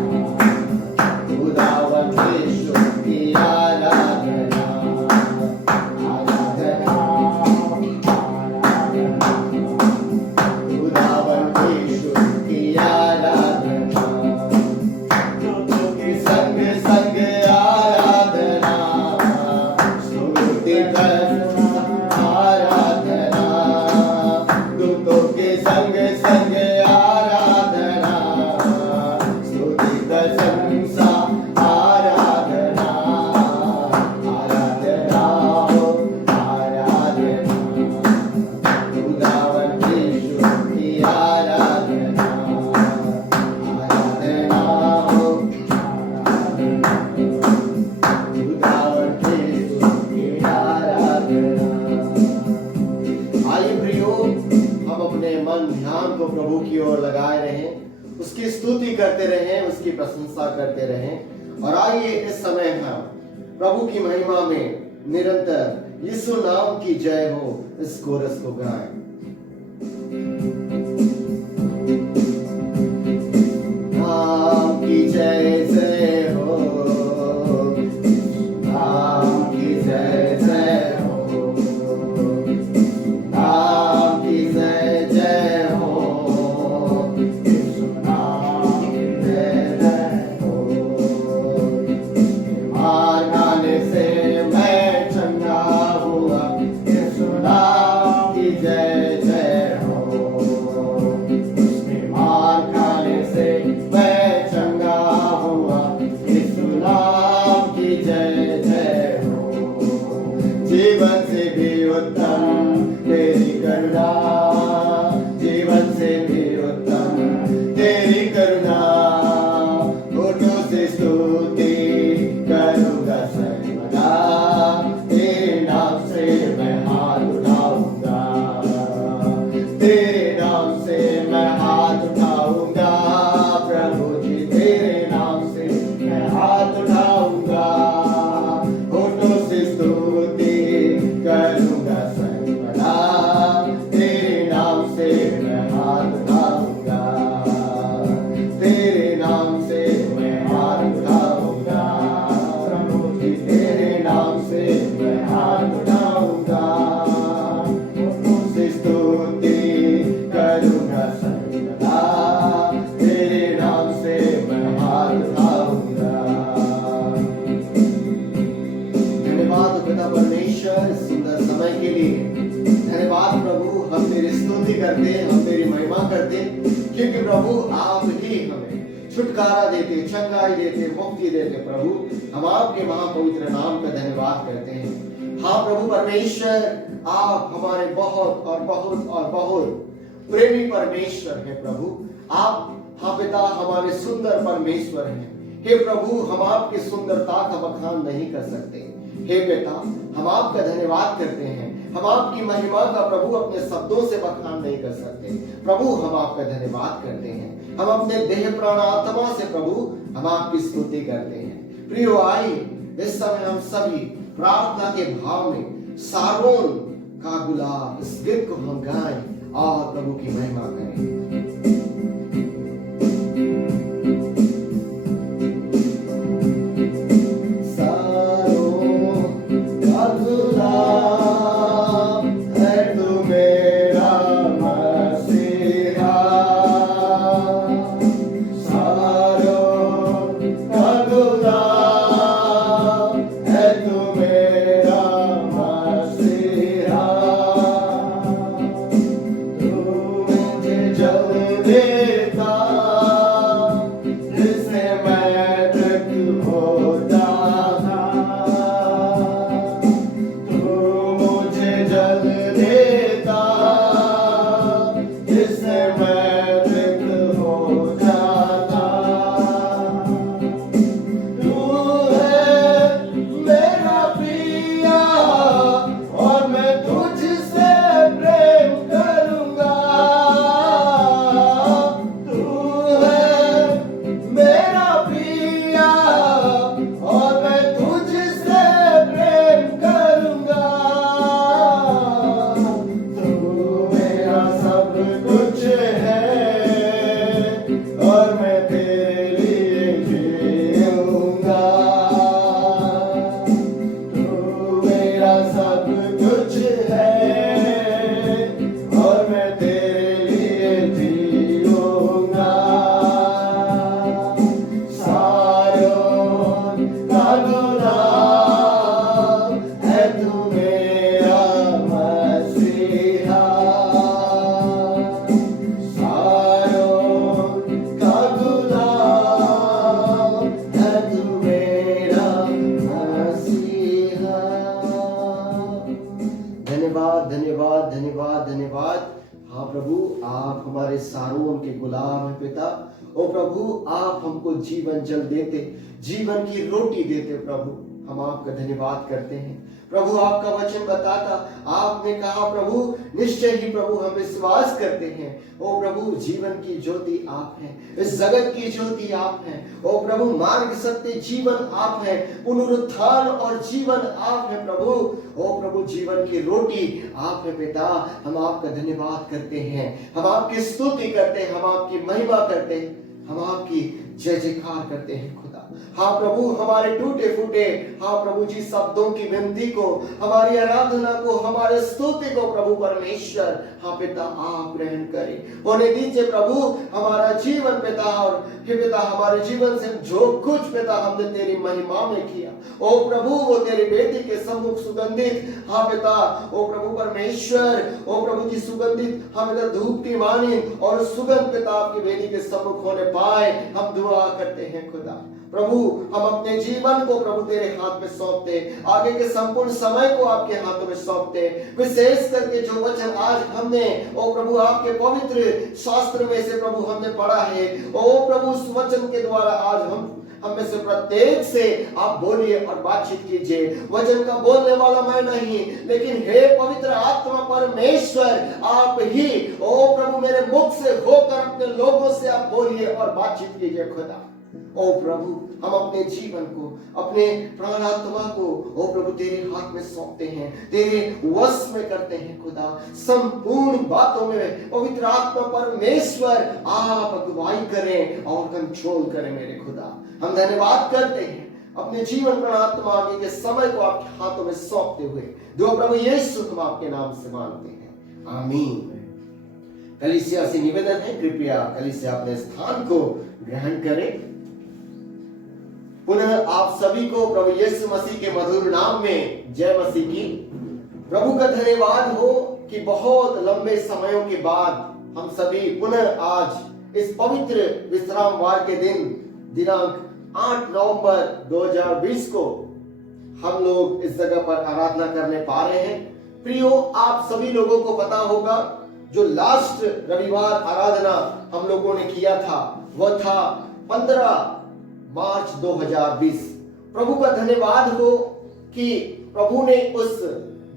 खुदावन यीशु की आराधना, आराधना, खुदावन यीशु की आराधना, दूतों के संग संग आराधना, स्तुति कर आराधना, दूतों के संग संग आराधना, स्तुति प्रशंसा आराधना, आराधना हो आराधना, खुदावन यीशु की आराधना, आराधना हो खुदावन यीशु की आराधना। आइए प्रियो, हम अपने मन ध्यान को प्रभु की ओर लगाए रहें, उसकी स्तुति करते रहें, उसकी प्रशंसा करते रहें। और आइए इस समय हम प्रभु की महिमा में निरंतर यीशु नाम की जय हो इस कोरस को गाएं। नाम की जय जय हो, नाम की जय जय हो, नाम की जय जय हो, यीशु नाम की जय जय हो, मार खाने से मैं चंगा हुआ, यीशु नाम की जय जय हो, उसके मार खाने से मैं चंगा हुआ, यीशु नाम की जय जय हो, जीवन से भी उत्तम तेरी करुणा, जीवन से भी उत्तम तेरी करुणा, होठों से स्तुति करूंगा सर्वदा, तेरे नाम से मैं हाथ उठाऊंगा, तेरे नाम से मैं हाथ उठाऊंगा, प्रभु जी तेरे नाम से मैं हाथ उठाऊंगा, होठों से स्तुति करूंगा सर्वदा, तेरे नाम से मैं हाथ उठाऊंगा, तेरे नाम से मैं हाथ उठाऊंगा, प्रभु जी तेरे नाम से मैं हाथ उठाऊंगा, होठों से स्तुति करूंगा सर्वदा, तेरे नाम से मैं हाथ उठाऊंगा। धन्यवाद पिता परमेश्वर इस सुंदर समय के लिए। धन्यवाद प्रभु, हम तेरी स्तुति करते, हम तेरी महिमा करते, क्योंकि प्रभु आप ही हमें छुटकारा देते, चंगाई देते, मुक्ति देते। प्रभु हम आपके महापवित्र नाम का धन्यवाद करते हैं। हाँ प्रभु परमेश्वर, आप हमारे बहुत और बहुत और बहुत प्रेमी परमेश्वर है प्रभु। आप हाँ पिता हमारे सुंदर परमेश्वर हैं। हे प्रभु, हम आपकी सुंदरता का बखान नहीं कर सकते। हे पिता, हम आपका धन्यवाद करते हैं। हम आपकी महिमा का प्रभु अपने शब्दों से बखान नहीं कर सकते। प्रभु हम आपका धन्यवाद करते हैं। हम अपने देह प्राण आत्मा से प्रभु हम आपकी स्तुति करते हैं। प्रियो आइए इस समय हम सभी प्रार्थना के भाव में सारोन का गुलाब इस गीत को हम गाएं और प्रभु की महिमा करें। धन्यवाद धन्यवाद धन्यवाद धन्यवाद। हाँ प्रभु, आप हमारे सारों के गुलाम हैं पिता। ओ प्रभु, आप हमको जीवन जल देते, जीवन की रोटी देते प्रभु, हम आपका धन्यवाद करते हैं प्रभु। आपका वचन बताता, आपने कहा प्रभु, निश्चय ही प्रभु हम विश्वास करते हैं। ओ प्रभु, जीवन की ज्योति आप हैं, इस जगत की ज्योति आप हैं। ओ प्रभु, मार्ग सत्य जीवन आप हैं, पुनरुत्थान और जीवन आप हैं प्रभु। ओ प्रभु, जीवन की रोटी आप हैं पिता। हम आपका धन्यवाद करते हैं, हम आपकी स्तुति करते हैं, हम आपकी महिमा करते हैं, हम आपकी जय जयकार करते हैं खुदा। हाँ प्रभु, हमारे टूटे फूटे, हाँ प्रभु जी, शब्दों की विनती को, हमारी आराधना को, हमारे स्तुति को प्रभु परमेश्वर, हाँ पिता, आप ग्रहण करें, होने दीजिए प्रभु हमारा जीवन पिता। और हे पिता, हमारे जीवन से जो कुछ पिता हमने तेरी महिमा में किया, ओ प्रभु, वो तेरी बेटी के सम्मुख सुगंधित, हाँ पिता, ओ प्रभु परमेश्वर, ओ प्रभु जी, सुगंधित, हाँ पिता, धूप की मानी और सुगंध पिता आपकी बेटी के सम्मुख होने पाए, हम दुआ करते हैं खुदा। प्रभु, हम अपने जीवन को प्रभु तेरे हाथ में सौंपते, आगे के संपूर्ण समय को आपके हाथों में सौंपते, विशेष करके जो वचन आज हमने ओ प्रभु आपके पवित्र शास्त्र में से प्रभु हमने पढ़ा है, ओ प्रभु उस वचन के द्वारा आज हम में से प्रत्येक से आप बोलिए और बातचीत कीजिए। वचन का बोलने वाला मैं नहीं, लेकिन हे पवित्र आत्मा परमेश्वर, आप ही ओ प्रभु मेरे मुख से होकर अपने लोगों से आप बोलिए और बातचीत कीजिए खुदा। ओ प्रभु, हम अपने जीवन को, अपने प्राण आत्मा को ओ प्रभु तेरे हाथ में सौंपते हैं, तेरे वश में करते हैं खुदा। संपूर्ण बातों में पवित्र आत्मा परमेश्वर आप अगुवाई करें और कंट्रोल करें मेरे खुदा। हम धन्यवाद करते हैं, अपने जीवन प्राण आत्मा आगे के समय को आपके हाथों में सौंपते हुए दो प्रभु यीशु, हम आपके नाम से मांगते हैं, आमीन। कलीसिया से निवेदन है, कृपया कलीसिया अपने स्थान को ग्रहण करें। पुनः आप सभी को प्रभु यीशु मसीह के मधुर नाम में जय मसीह की। प्रभु का धन्यवाद हो कि बहुत लंबे समयों के बाद हम सभी पुनः आज इस पवित्र विश्रामवार के दिन दिनांक 8 नवंबर 2020 को हम लोग इस जगह पर आराधना करने पा रहे हैं। प्रियो, आप सभी लोगों को पता होगा जो लास्ट रविवार आराधना हम लोगों ने किया था वह था 15 मार्च 2020। प्रभु का धन्यवाद हो कि प्रभु ने उस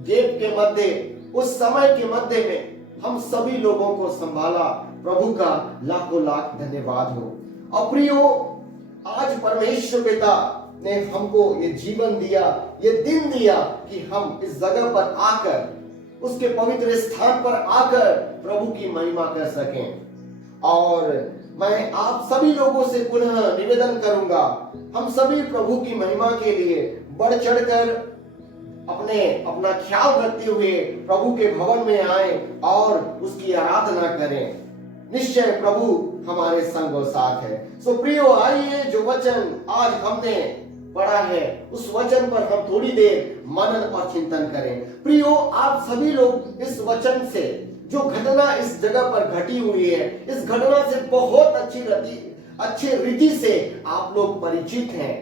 गैप के मध्य, उस समय के मध्य में हम सभी लोगों को संभाला। प्रभु का लाखों लाख धन्यवाद हो। और प्रियो, आज परमेश्वर पिता ने हमको ये जीवन दिया, ये दिन दिया कि हम इस जगह पर आकर, उसके पवित्र स्थान पर आकर प्रभु की महिमा कर सकें। और मैं आप सभी लोगों से पुनः निवेदन करूंगा, हम सभी प्रभु की महिमा के लिए बढ़ चढ़कर अपना ख्याल रखते हुए प्रभु के भवन में आए और उसकी आराधना करें। निश्चय प्रभु हमारे संग और साथ है। सो प्रियो, आइए जो वचन आज हमने पढ़ा है उस वचन पर हम थोड़ी देर मनन और चिंतन करें। प्रियो, आप सभी लोग इस वचन से, जो घटना इस जगह पर घटी हुई है, इस घटना से बहुत अच्छे रीति से आप लोग परिचित हैं,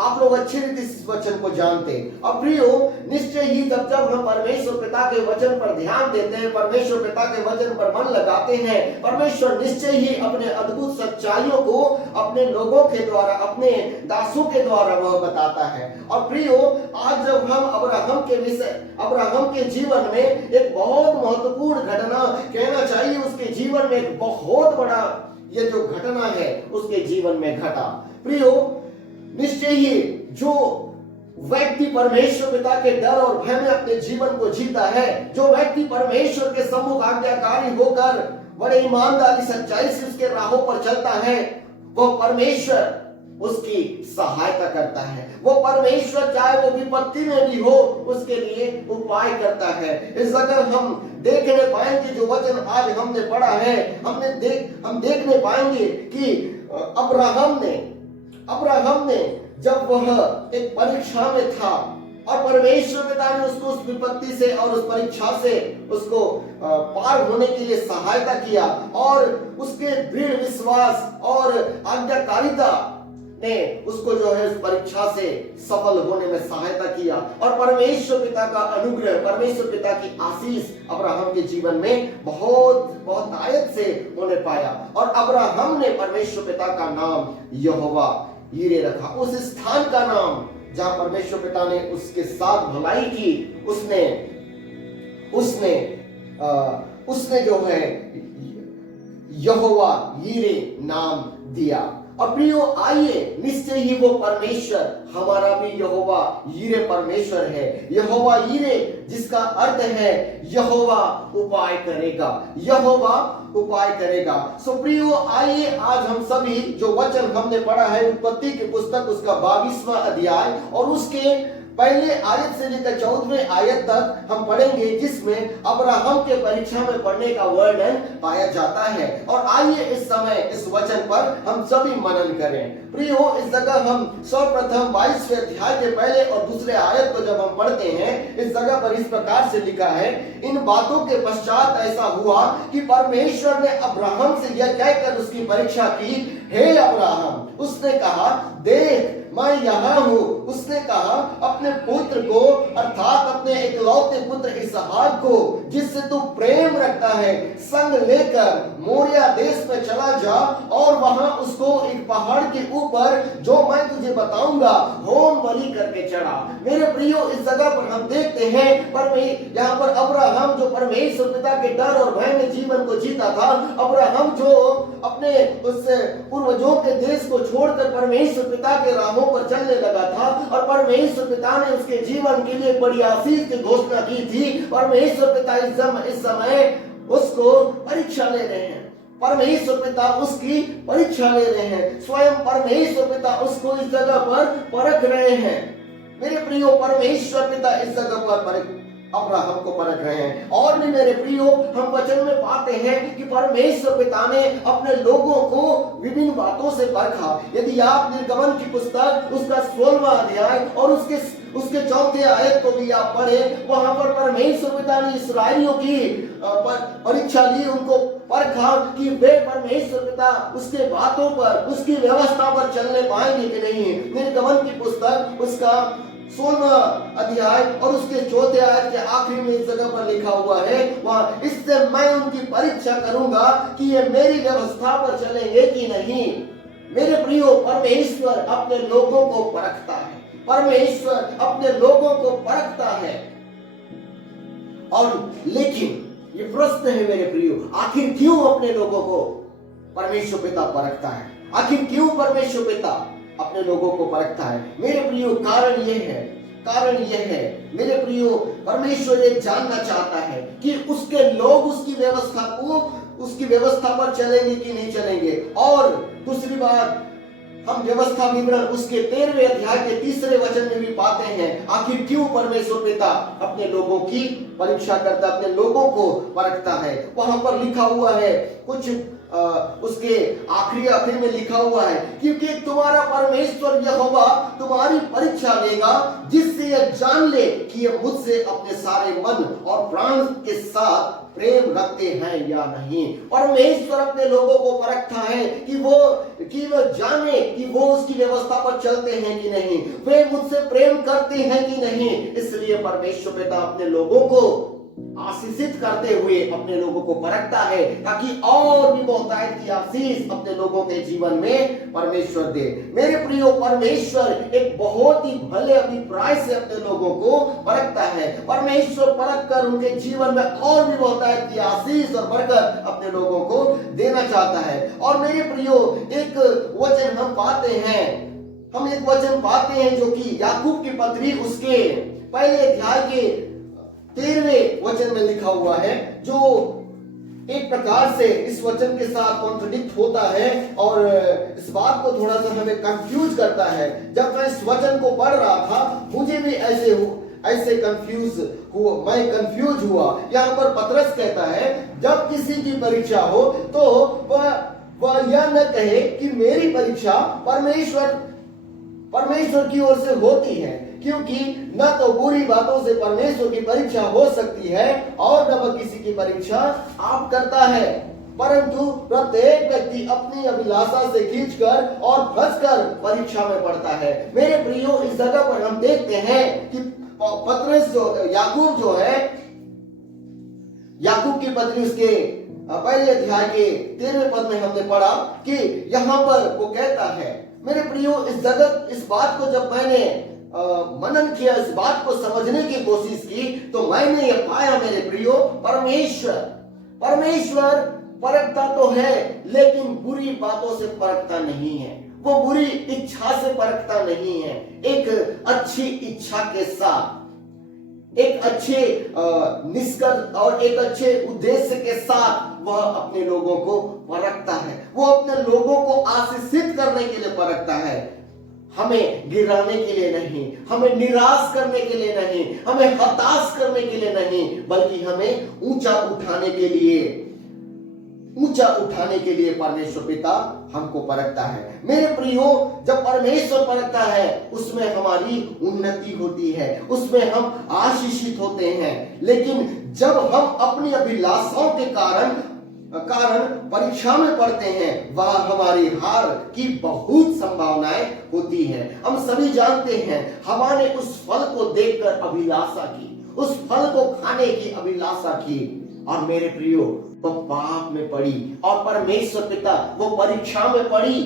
आप लोग अच्छी रीति इस वचन को जानते हैं। और प्रियो, निश्चय ही जब हम परमेश्वर पिता के वचन पर ध्यान देते हैं, परमेश्वर पिता के वचन पर मन लगाते हैं, परमेश्वर निश्चय ही अपने अद्भुत सच्चाइयों को अपने लोगों के द्वारा, अपने दासों के द्वारा वह बताता है। और प्रियो, आज जब हम अब्राहम के विषय, अब्राहम के जीवन में एक बहुत महत्वपूर्ण घटना, कहना चाहिए उसके जीवन में एक बहुत बड़ा ये जो घटना है उसके जीवन में घटा। प्रियो, निश्चय ही जो व्यक्ति परमेश्वर पिता के डर और भय में अपने जीवन को जीता है, जो व्यक्ति परमेश्वर के सम्मुख आज्ञाकारी होकर बड़े ईमानदारी सच्चाई से उसके राहों पर चलता है, वह परमेश्वर उसकी सहायता करता है। वो परमेश्वर चाहे वो विपत्ति में भी हो उसके लिए उपाय करता है। इस अगर हम देखने पाएंगे जो वचन आज हमने पढ़ा है, हम देखने पाएंगे कि अब्राहम ने जब वह एक परीक्षा में था और परमेश्वर पिता ने उसको उस विपत्ति से और उस परीक्षा से उसको पार होने के लिए सहायता किया, और उसके दृढ़ विश्वास और आज्ञाकारिता ने उसको जो है उस परीक्षा से सफल होने में सहायता किया और परमेश्वर पिता का अनुग्रह, परमेश्वर पिता की आशीष अब्राहम के जीवन में बहुत बहुत आयत से होने पाया और अब्राहम ने परमेश्वर पिता का नाम यहोवा यीरे रखा। उस स्थान का नाम जहां परमेश्वर पिता ने उसके साथ भलाई की, उसने जो है यहोवा यीरे नाम दिया। और प्रियो आइए, निश्चय ही वो परमेश्वर हमारा भी यहोवा यीरे परमेश्वर है। यहोवा यीरे जिसका अर्थ है यहोवा उपाय करेगा, यहोवा उपाय करेगा। सो प्रियो आइए, आज हम सभी जो वचन हमने पढ़ा है उत्पत्ति की पुस्तक उसका 22वां अध्याय और उसके पहले आयत से लेकर 14वें आयत तक हम पढ़ेंगे, जिसमें अब्राहम के परीक्षा में पढ़ने का वर्णन पाया जाता है। और आइए इस समय इस वचन पर हम सभी मनन करें। प्रियो, इस जगह हम सर्वप्रथम 22वें अध्याय के पहले और दूसरे आयत को जब हम पढ़ते हैं, इस जगह पर इस प्रकार से लिखा है, इन बातों के पश्चात ऐसा हुआ कि परमेश्वर ने अब्राहम से यह कहकर उसकी परीक्षा की, हे अब्राहम। उसने कहा, देख मैं यहाँ हूँ। उसने कहा, अपने पुत्र को अर्थात अपने इकलौते पुत्र इसहाक को जिससे तू प्रेम रखता है संग लेकर मोरिया देश में चला जा और वहां उसको एक पहाड़ के ऊपर जो मैं तुझे बताऊंगा होम बलि करके चढ़ा। मेरे प्रियो, इस जगह पर हम देखते हैं यहाँ पर अब्राहम जो परमेश्वर पिता के डर और भय में जीवन को जीता था, अब्राहम जो अपने उस पूर्वजों के देश को छोड़कर परमेश्वर पिता के राहों पर चलने लगा था और परमेश्वर पिता ने उसके जीवन के लिए बड़ी आशीष की घोषणा की थी। परमेश्वर पिता इस समय उसको परीक्षा ले रहे हैं, परमेश्वर पिता उसकी परीक्षा ले रहे हैं, स्वयं परमेश्वर पिता उसको इस जगह पर परख रहे हैं। मेरे प्रियो, परमेश्वर पिता इस जगह पर अब्राहम को परख रहे हैं। और भी मेरे प्रियो, हम वचन में पाते हैं कि परमेश्वर पिता ने अपने लोगों को विभिन्न बातों से परखा। यदि आप निर्गमन की पुस्तक उसका 16वां अध्याय और उसके 4थे आयत को भी आप पढ़े, वहां पर परमेश्वर पिता ने इस्राएलियों की परीक्षा ली, उनको परखा कि वे परमेश्वर पिता उसके बातों पर, उसकी व्यवस्था पर चलने पाएंगे कि नहीं। निर्गमन की पुस्तक उसका 16वां अध्याय और उसके 4थे आयत के आखिरी में इस जगह पर लिखा हुआ है, वहां, इससे मैं उनकी परीक्षा करूंगा कि ये मेरी व्यवस्था पर चलेंगे कि नहीं। मेरे प्रियो, परमेश्वर अपने लोगों को परखता है, परमेश्वर अपने लोगों को परखता है। और लेकिन ये प्रश्न है मेरे प्रियो, आखिर क्यों अपने लोगों को परमेश्वर पिता परखता है? आखिर क्यों परमेश्वर पिता अपने लोगों को परखता है? मेरे प्रियो, कारण यह है मेरे प्रियो, परमेश्वर ये जानना चाहता है कि उसके लोग उसकी व्यवस्था पर चलेंगे कि नहीं चलेंगे। और दूसरी बात, हम व्यवस्था विवरण उसके 13वें अध्याय के 3रे वचन में भी पाते हैं, आखिर क्यों परमेश्वर पिता अपने लोगों की परीक्षा करता, अपने लोगों को परखता है। वहां पर लिखा हुआ है कुछ उसके आखिरी में लिखा हुआ है, क्योंकि तुम्हारा परमेश्वर यहोवा तुम्हारी परीक्षा लेगा जिससे यह जान ले कि ये मुझसे अपने सारे मन और प्राण के साथ प्रेम रखते हैं या नहीं। परमेश्वर अपने लोगों को परखता है कि वो जाने कि वो उसकी व्यवस्था पर चलते हैं कि नहीं, वे मुझसे प्रेम करते हैं कि नहीं। इसलिए परमेश्वर पिता अपने लोगों को आशीषित करते हुए अपने लोगों को परखता है, ताकि और भी बहुतायत की आशीष अपने लोगों के जीवन में परमेश्वर दे। मेरे प्रियो, परमेश्वर एक बहुत ही भले अभिप्राय से अपने लोगों को परखता है। परमेश्वर परख कर उनके जीवन में और भी बहुतायत की आशीष और बरकत अपने लोगों को देना चाहता है। और मेरे प्रियो, एक वचन हम पाते हैं जो कि याकूब की पत्री उसके पहले अध्याय के 13वें वचन में लिखा हुआ है, जो एक प्रकार से इस वचन के साथ कॉन्ट्रडिक्ट होता है और इस बात को थोड़ा सा हमें कंफ्यूज करता है। जब मैं इस वचन को पढ़ रहा था, मुझे भी ऐसे कंफ्यूज हुआ। यहाँ पर पतरस कहता है, जब किसी की परीक्षा हो तो वह यह न कहे कि मेरी परीक्षा परमेश्वर की ओर से होती है, क्योंकि न तो बुरी बातों से परमेश्वर की परीक्षा हो सकती है और न वह किसी की परीक्षा आप करता है। परंतु प्रत्येक व्यक्ति अपनी अभिलाषा से खींचकर और फंसकर परीक्षा में पड़ता है। मेरे प्रियो, इस जगह पर हम देखते हैं कि पतरस जो याकूब जो है, याकूब की पत्री उसके पहले अध्याय के 13वें पद में हमने पढ़ा कि यहाँ पर वो कहता है, मेरे प्रियो, इस बात को जब मैंने मनन किया, इस बात को समझने की कोशिश की, तो मैंने ये पाया मेरे प्रियो, परमेश्वर परखता तो है लेकिन बुरी बातों से परखता नहीं है। वो बुरी इच्छा से परखता नहीं है। एक अच्छी इच्छा के साथ, एक अच्छे निष्कर्ष और एक अच्छे उद्देश्य के साथ वह अपने लोगों को परखता है। वो अपने लोगों को आशीषित करने के लिए परखता है, हमें गिराने के लिए नहीं, हमें निराश करने के लिए नहीं, हमें हताश करने के लिए नहीं, बल्कि हमें ऊंचा उठाने के लिए परमेश्वर पिता हमको परखता है। मेरे प्रियो, जब परमेश्वर परखता है उसमें हमारी उन्नति होती है, उसमें हम आशीषित होते हैं। लेकिन जब हम अपनी अभिलाषाओं के कारण परीक्षा में पढ़ते हैं, वह हमारी हार की बहुत संभावनाएं होती है। हम सभी जानते हैं, हवा ने उस फल को देखकर अभिलाषा की, उस फल को खाने की अभिलाषा की, और मेरे प्रियो वो पाप में पड़ी और परमेश्वर पिता वो परीक्षा में पड़ी,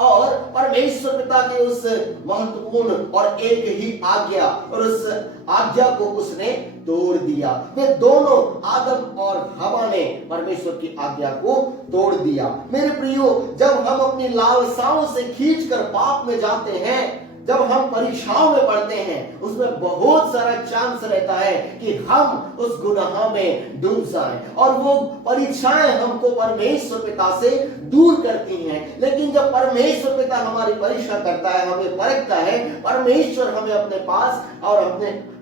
और परमेश्वर पिता के उस महत्वपूर्ण और एक ही आज्ञा, और उस आज्ञा को उसने तोड़ दिया। वे दोनों, आदम और हवा ने परमेश्वर की आज्ञा को तोड़ दिया। मेरे प्रियो, जब हम अपनी लालसाओं से खींचकर पाप में जाते हैं, जब हम परीक्षाओं में पढ़ते हैं, उसमें बहुत सारा चांस रहता है कि हम उस गुनाह में डूब जाएं, और वो परीक्षाएं हमको परमेश्वर पिता से दूर करती हैं। लेकिन जब परमेश्वर पिता हमारी परीक्षा करता है, हमें परखता है, परमेश्वर हमें अपने पास और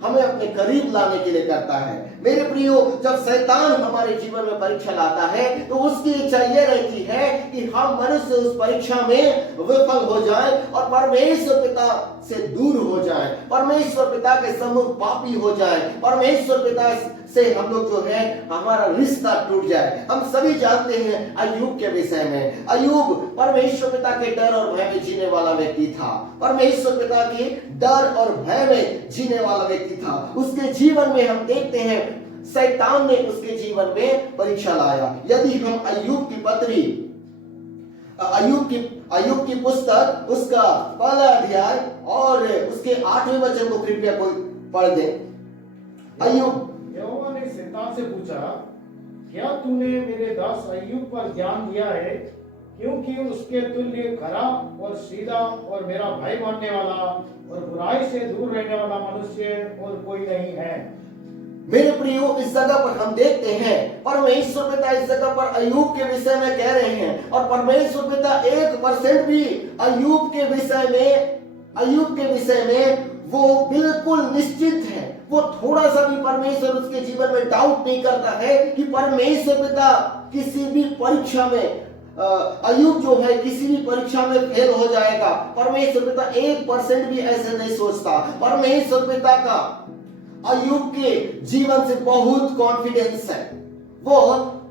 हमें अपने करीब लाने के लिए करता है। मेरे प्रियो, जब शैतान हमारे जीवन में परीक्षा लाता है, तो उसकी इच्छा यह रहती है कि हम मनुष्य उस परीक्षा में विफल हो जाएं और परमेश्वर पिता से दूर हो जाएं, परमेश्वर पिता के सम्मुख पापी हो जाएं, परमेश्वर पिता से हम लोग जो है हमारा रिश्ता टूट जाए। हम सभी जानते हैं अय्यूब के विषय में। अय्यूब परमेश्वर पिता के डर और भय में जीने वाला व्यक्ति था, परमेश्वर पिता के डर और भय में जीने वाला व्यक्ति था। उसके जीवन में हम देखते हैं शैतान ने उसके जीवन में परीक्षा लाया। यदि हम अय्यूब की पत्री, अय्यूब की पुस्तक, उसका पहला अध्याय और उसके 8वें वचन को कृपया कोई पढ़ दे। अय्यूब, यहोवा ने शैतान से पूछा, क्या तूने मेरे दास अय्यूब पर ध्यान दिया है, क्योंकि उसके तुल्य खरा और सीधा और मेरा भय मानने वाला और बुराई से दूर रहने वाला मनुष्य और कोई नहीं है। मेरे प्रियो, इस जगह पर हम देखते हैं परमेश्वर पिता इस जगह पर अय्यूब के विषय में कह रहे हैं, और परमेश्वर पिता 1% भी अय्यूब के विषय में वो बिल्कुल निश्चित है। वो थोड़ा सा भी परमेश्वर उसके जीवन में डाउट नहीं करता है कि परमेश्वर पिता किसी भी परीक्षा में, अय्यूब जो है किसी भी परीक्षा में फेल हो जाएगा। परमेश्वर पिता 1% भी ऐसे नहीं सोचता। परमेश्वर पिता का अय्यूब के जीवन से बहुत कॉन्फिडेंस है। वो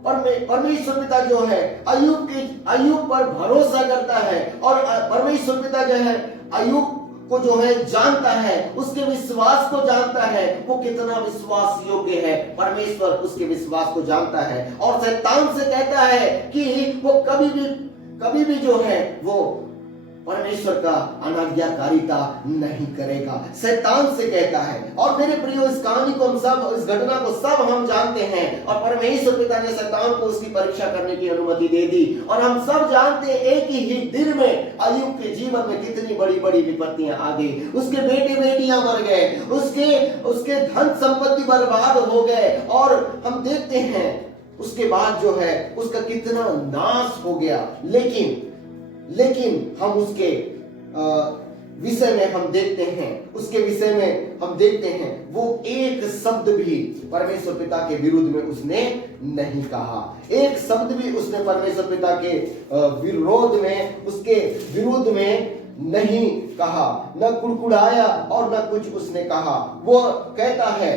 परमेश्वर पिता जो है अय्यूब पर भरोसा करता है, और परमेश्वर पिता जो है अय्यूब को जो है जानता है, उसके विश्वास को जानता है, वो कितना विश्वास योग्य है। परमेश्वर उसके विश्वास को जानता है, और शैतान से कहता है कि वो कभी भी जो है वो परमेश्वर का अनाज्ञाकारिता नहीं करेगा। शैतान से कहता है। और मेरे प्रियो, इस कहानी को हम सब, इस घटना को सब हम जानते हैं, और परमेश्वर पिता ने शैतान को उसकी परीक्षा करने की अनुमति दे दी। और हम सब जानते हैं एक ही दिन में अय्यूब के जीवन में कितनी बड़ी बड़ी विपत्तियां आ गई। उसके बेटे बेटियां मर गए, उसके धन संपत्ति बर्बाद हो गए, और हम देखते हैं उसके बाद जो है उसका कितना नाश हो गया। लेकिन हम उसके विषय में हम देखते हैं वो एक शब्द भी परमेश्वर पिता के विरुद्ध में उसने नहीं कहा। एक शब्द भी उसने परमेश्वर पिता के विरोध में, उसके विरुद्ध में नहीं कहा, न कुड़कुड़ाया और न कुछ उसने कहा। वो कहता है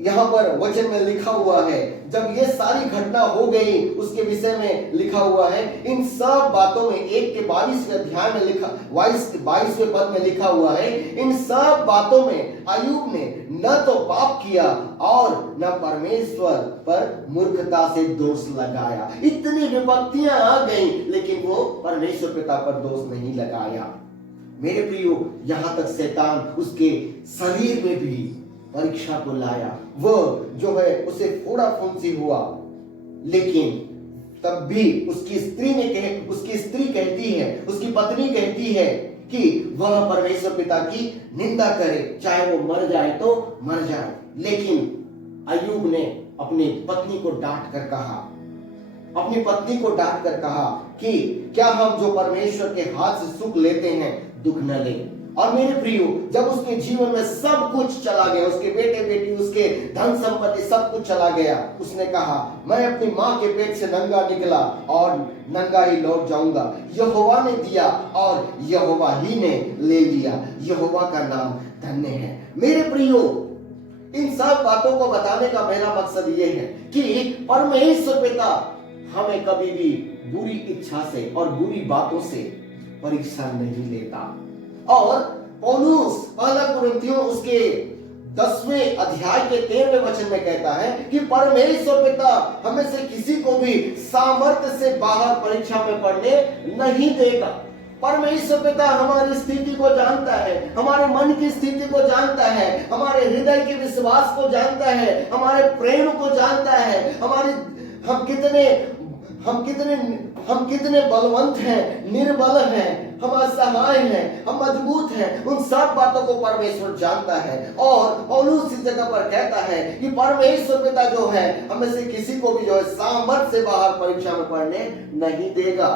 यहाँ पर वचन में लिखा हुआ है, जब ये सारी घटना हो गई उसके विषय में लिखा हुआ है, इन सब बातों में 1 के 22वें अध्याय में लिखा 22वें पद में लिखा हुआ है, इन सब बातों में अय्यूब ने न तो पाप किया और न परमेश्वर पर मूर्खता से दोष लगाया। इतनी विपत्तियां आ गई लेकिन वो परमेश्वर पिता पर दोष नहीं लगाया। मेरे प्रियो, यहां तक शैतान उसके शरीर में भी परीक्षा को लाया। वो जो है उसे फोड़ा फुंसी हुआ, लेकिन तब भी उसकी स्त्री कहती है, उसकी पत्नी कहती है कि वह परमेश्वर पिता की निंदा करे, चाहे वो मर जाए तो मर जाए। लेकिन अय्यूब ने अपनी पत्नी को डांट कर कहा कि क्या हम जो परमेश्वर के हाथ से सुख लेते हैं दुख न ले। और मेरे प्रियो, जब उसके जीवन में सब कुछ चला गया, उसके बेटे बेटी, उसके धन संपत्ति सब कुछ चला गया, उसने कहा मैं अपनी माँ के पेट से नंगा निकला और नंगा ही लौट जाऊंगा। यहोवा ने दिया और यहोवा ही ने ले लिया। यहोवा का नाम धन्य है। मेरे प्रियो, इन सब बातों को बताने का मेरा मकसद ये है कि परमेश्वर पिता हमें कभी भी बुरी इच्छा से और बुरी बातों से परीक्षा नहीं लेता। और पौलुस पहला कुरिन्थियों उसके 10वें अध्याय के 13वें वचन में कहता है कि परमेश्वर पिता हमें से किसी को भी सामर्थ्य से बाहर परीक्षा में पड़ने नहीं देगा। परमेश्वर पिता हमारी स्थिति को जानता है, हमारे मन की स्थिति को जानता है, हमारे हृदय के विश्वास को जानता है, हमारे प्रेम को जानता है, हम कितने बलवंत हैं, निर्बल हैं, हम असहाय हैं, हम मजबूत हैं। उन सब बातों को परमेश्वर जानता है। और पौलुस इस जगह पर कहता है कि परमेश्वर पिता जो है हमें से किसी को भी जो है सामर्थ्य से बाहर परीक्षा में पढ़ने नहीं देगा।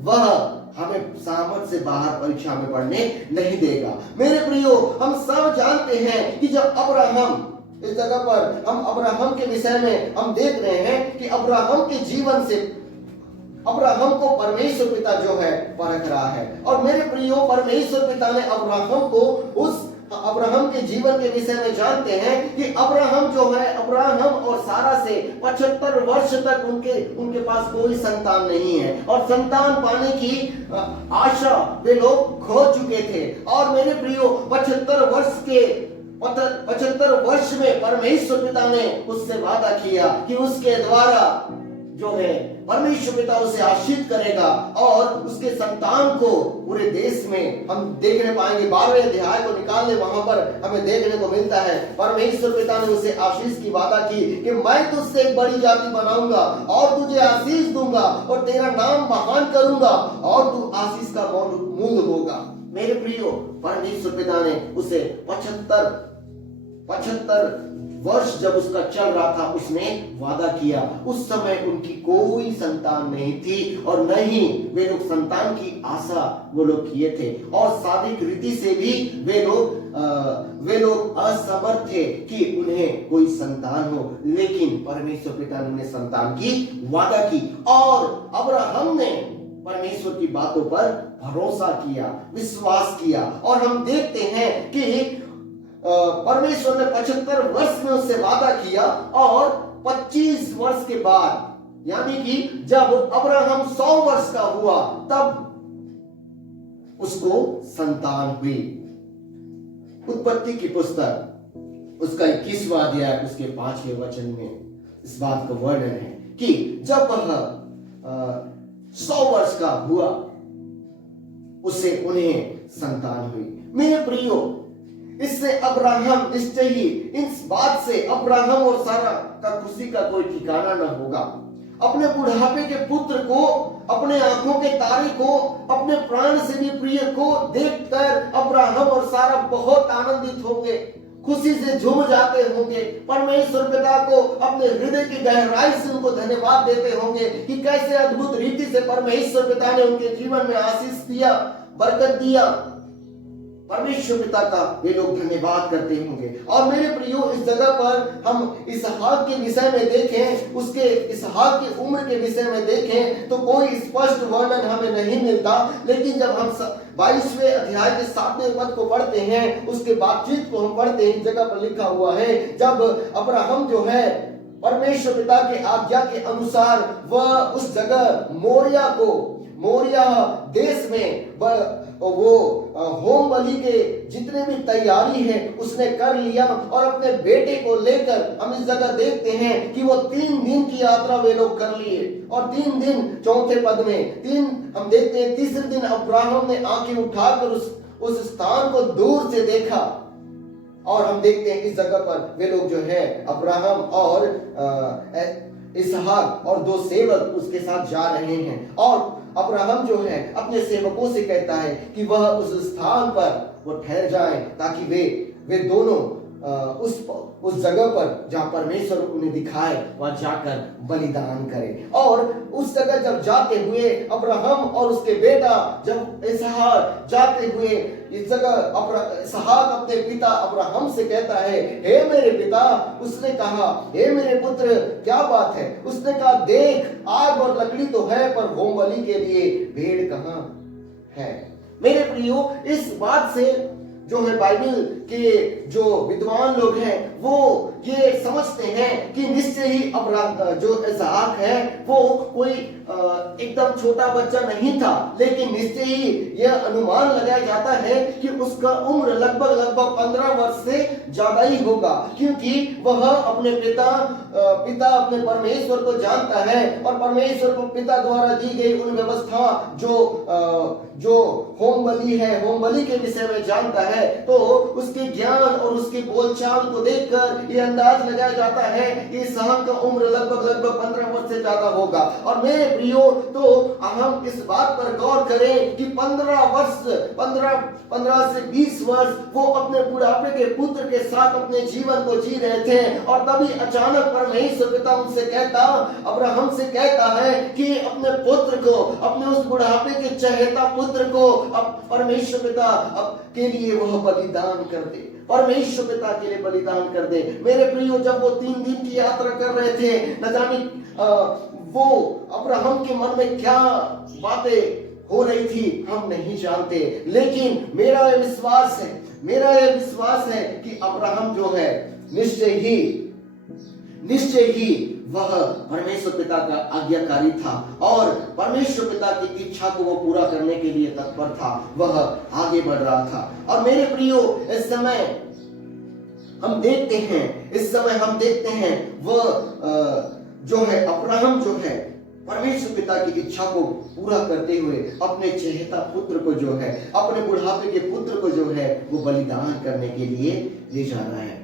वह हमें सामर्थ्य से बाहर परीक्षा में पढ़ने नहीं देगा। मेरे प्रियो, हम सब जानते हैं कि जब अब्राहम, इस जगह पर हम अब्राहम के विषय में हम देख रहे हैं कि अब्राहम के जीवन से अब्राहम को परमेश्वर पिता जो है परख रहा है। और मेरे प्रियो, परमेश्वर पिता ने अब्राहम के जीवन के विषय में जानते हैं कि अब्राहम जो है, अब्राहम और सारा से 75 वर्ष तक उनके पास कोई संतान नहीं है और संतान पाने की आशा वे लोग खो चुके थे। और मेरे प्रियो, 75 वर्ष में परमेश्वर पिता ने उससे वादा किया कि उसके द्वारा जो है परमेश्वर पिता उसे आशीष करेगा और उसके संतान को पूरे देश में हम देखने पाएंगे। 12वें अध्याय को निकाल ले, वहां पर हमें देखने को मिलता है परमेश्वर पिता ने उसे आशीष की वादा की कि मैं तुझसे एक बड़ी जाति बनाऊंगा और तुझे आशीष दूंगा और तेरा नाम महान करूंगा और तू आशीष का मूल होगा। मेरे प्रियो, परमेश्वर पिता ने उसे 75 वर्ष जब उसका चल रहा था उसने वादा किया। उस समय उनकी कोई संतान नहीं थी और न ही वे लोग संतान की आशा वो लोग किए थे और शारीरिक रीति से भी वे लोग असमर्थ थे कि उन्हें कोई संतान हो। लेकिन परमेश्वर पिता ने उन्हें संतान की वादा की और अब्राहम ने परमेश्वर की बातों पर भरोसा किया, विश्वास किया। और हम देखते हैं कि परमेश्वर ने 75 वर्ष में उससे वादा किया और 25 वर्ष के बाद, यानी कि जब अब्राहम 100 वर्ष का हुआ तब उसको संतान हुई। उत्पत्ति की पुस्तक उसका 21वां अध्याय उसके 5वें वचन में इस बात का वर्णन है कि जब वह 100 वर्ष का हुआ उससे उन्हें संतान हुई। मेरे प्रियो, इससे अब्राहम निश्चय ही इस बात से अब्राहम और सारा का खुशी का कोई ठिकाना न होगा। अपने बुढ़ापे के पुत्र को, अपने आंखों के तारे को, अपने प्राण से भी प्रिय को देखकर अब्राहम और सारा बहुत आनंदित होंगे, खुशी से झूम जाते होंगे। परमेश्वर पिता को अपने हृदय की गहराई से उनको धन्यवाद देते होंगे कि कैसे अद्भुत रीति से परमेश्वर पिता ने उनके जीवन में आशीष दिया, बरकत दिया। परमेश्वर पिता का वे लोग धन्यवाद करते होंगे। और मेरे प्रियो, इस जगह पर हम इसहाक के विषय में देखें, उसके इसहाक की उम्र के विषय में देखें तो कोई स्पष्ट वर्णन हमें नहीं मिलता। लेकिन जब हम 22वें अध्याय के 7वें पद को पढ़ते हैं, उसके बातचीत को हम पढ़ते हैं, इस जगह पर लिखा हुआ है, जब अब्राहम जो है परमेश्वर पिता के आज्ञा के अनुसार वह उस जगह मोरिया देश में वो होम बलि के जितने भी तैयारी है उसने कर लिया और अपने बेटे को लेकर हम इस जगह देखते हैं कि वो 3 दिन की यात्रा वे लोग कर लिए। और 3 दिन, 4 पद में हम देखते हैं, तीसरे दिन अब्राहम ने आंखें उठाकर उस स्थान को दूर से देखा। और हम देखते हैं इस जगह पर वे लोग जो है अब्राहम और इसहाक और 2 सेवक उसके साथ जा रहे हैं। और अब्राहम जो है अपने सेवकों से कहता है कि वह उस स्थान पर वो ठहर जाएं ताकि वे दोनों उस जगह पर जहां परमेश्वर उन्हें दिखाए वहां जाकर बलिदान करें। और उस जगह जब जाते हुए अब्राहम और उसके बेटा जब इसहाक जाते हुए इस जगह इसहाक अपने पिता अब्राहम से कहता है, हे मेरे पिता। उसने कहा, हे मेरे पुत्र, क्या बात है? उसने कहा, देख, आग और लकड़ी तो है पर होम बलि के लिए भेड़ कहां है? मेरे प्रियो, इस बात से जो है बाइबल के जो विद्वान लोग हैं वो ये समझते हैं कि निश्चय ही जो इसहाक है वो कोई एकदम छोटा बच्चा नहीं था, लेकिन निश्चय ही यह अनुमान लगाया जाता है कि उसका उम्र लगभग 15 वर्ष से ज्यादा ही होगा, क्योंकि वह अपने पिता अपने परमेश्वर को जानता है और परमेश्वर को पिता द्वारा दी गई उन व्यवस्था जो होम बलि है, होम बलि के विषय में जानता है। तो उसके ज्ञान और उसकी बोलचाल को देखकर यह अंदाज लगाया जाता है कि इसहाक का उम्र लगभग 15 वर्ष से ज्यादा होगा। और मेरे प्रियो, तो हम इस बात पर गौर करें कि 15 से 20 वर्ष वो अपने बुढ़ापे के पुत्र के साथ अपने जीवन को जी रहे थे। और तभी अचानक परमेश्वर पिता उनसे अब्राहम से कहता है कि अपने पुत्र को, अपने उस बुढ़ापे के चहेता पुत्र को परमेश्वर पिता के लिए वह बलिदान कर दे, परमेश्वर पिता के लिए बलिदान कर दे। मेरे प्रियो, जब वो 3 दिन की यात्रा कर रहे थे, न जाने वो अब्राहम के मन में क्या बातें हो रही थी हम नहीं जानते, लेकिन मेरा यह विश्वास है कि अब्राहम जो है निश्चय ही वह परमेश्वर पिता का आज्ञाकारी था और परमेश्वर पिता की इच्छा को वो पूरा करने के लिए तत्पर था, वह आगे बढ़ रहा था। और मेरे प्रियो, इस समय हम देखते हैं वह जो है अब्राहम जो है परमेश्वर पिता की इच्छा को पूरा करते हुए अपने चहेता पुत्र को जो है, अपने बुढ़ापे के पुत्र को जो है वो बलिदान करने के लिए ले जा रहा है।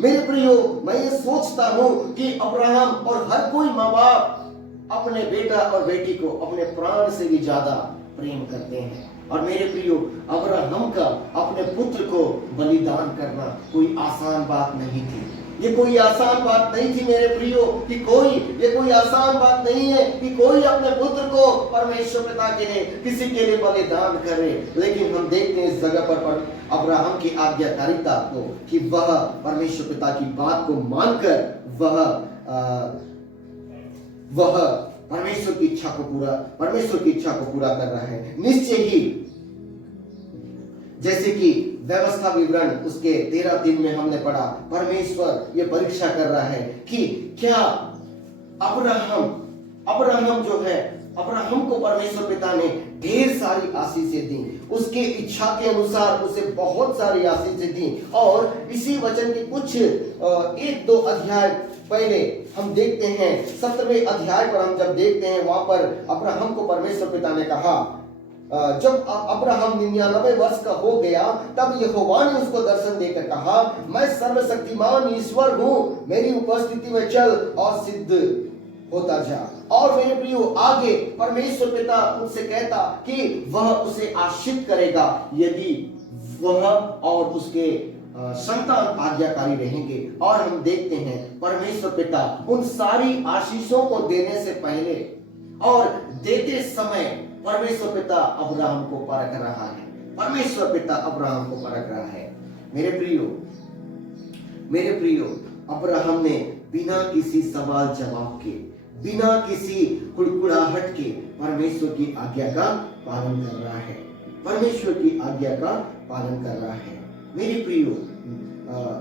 मेरे प्रियो, मैं ये सोचता हूं कि अब्राहम और हर कोई माँ बाप अपने बेटा और बेटी को अपने प्राण से भी ज्यादा प्रेम करते हैं। और मेरे प्रियो, अब्राहम का अपने पुत्र को बलिदान करना कोई आसान बात नहीं थी। ये कोई आसान बात नहीं थी मेरे प्रियो, ये कोई आसान बात नहीं है कि कोई अपने पुत्र को परमेश्वर पिता के लिए किसी के लिए बलिदान करे। लेकिन हम देखते हैं इस जगह पर अब्राहम की आज्ञाकारिता को कि वह परमेश्वर पिता की बात को मानकर वह परमेश्वर की इच्छा को पूरा कर रहा है। निश्चय ही जैसे कि व्यवस्था विवरण उसके 13 दिन में हमने पढ़ा, परमेश्वर ये परीक्षा कर रहा है कि क्या अब्राहम को परमेश्वर पिता ने ढेर सारी आशीषें दी, उसके इच्छा के अनुसार उसे बहुत सारी आशीषें दी। और इसी वचन के कुछ 1-2 अध्याय पहले हम देखते हैं, 17वें अध्याय पर हम जब देखते हैं, वहां पर अब्राहम को परमेश्वर पिता ने कहा, जब अब्राहम 99 वर्ष का हो गया तब यहोवा ने उसको दर्शन देकर कहा, मैं सर्वशक्तिमान ईश्वर हूँ, मेरी उपस्थिति में चल और सिद्ध होता जा। और मेरे प्रियो, आगे परमेश्वर पिता उनसे कहता कि वह उसे आशीष करेगा यदि वह और उसके संतान आज्ञाकारी रहेंगे। और हम देखते हैं परमेश्वर पिता उन सारी आशीषों को देने से पहले और देते समय परमेश्वर पिता अब्राहम को परख रहा है। परमेश्वर पिता अब्राहम को परख रहा है। मेरे प्रियो, अब्राहम ने बिना किसी सवाल जवाब के, बिना किसी कुड़कुड़ाहट के परमेश्वर की आज्ञा का पालन कर रहा है, परमेश्वर की आज्ञा का पालन कर रहा है। मेरे प्रियो,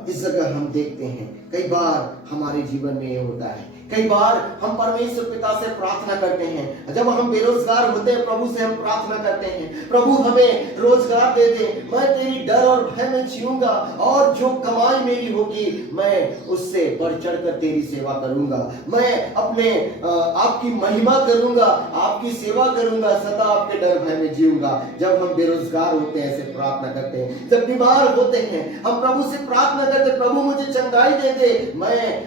इस जगह हम देखते हैं कई बार हमारे जीवन में ये होता है, कई बार हम परमेश्वर पिता से प्रार्थना करते हैं। जब हम बेरोजगार होते हैं, प्रभु से हम प्रार्थना करते हैं, प्रभु हमें रोजगार दे दे, मैं तेरी डर और भय में जीऊंगा और जो कमाई मेरी होगी मैं उससे बढ़ चढ़ कर तेरी सेवा करूंगा, मैं अपने आपकी महिमा करूंगा, आपकी सेवा करूंगा, सदा आपके डर भय में जीऊंगा। जब हम बेरोजगार होते हैं ऐसे प्रार्थना करते हैं, जब बीमार होते हैं हम प्रभु से प्रार्थना करते, प्रभु मुझे चंगाई दे दे, मैं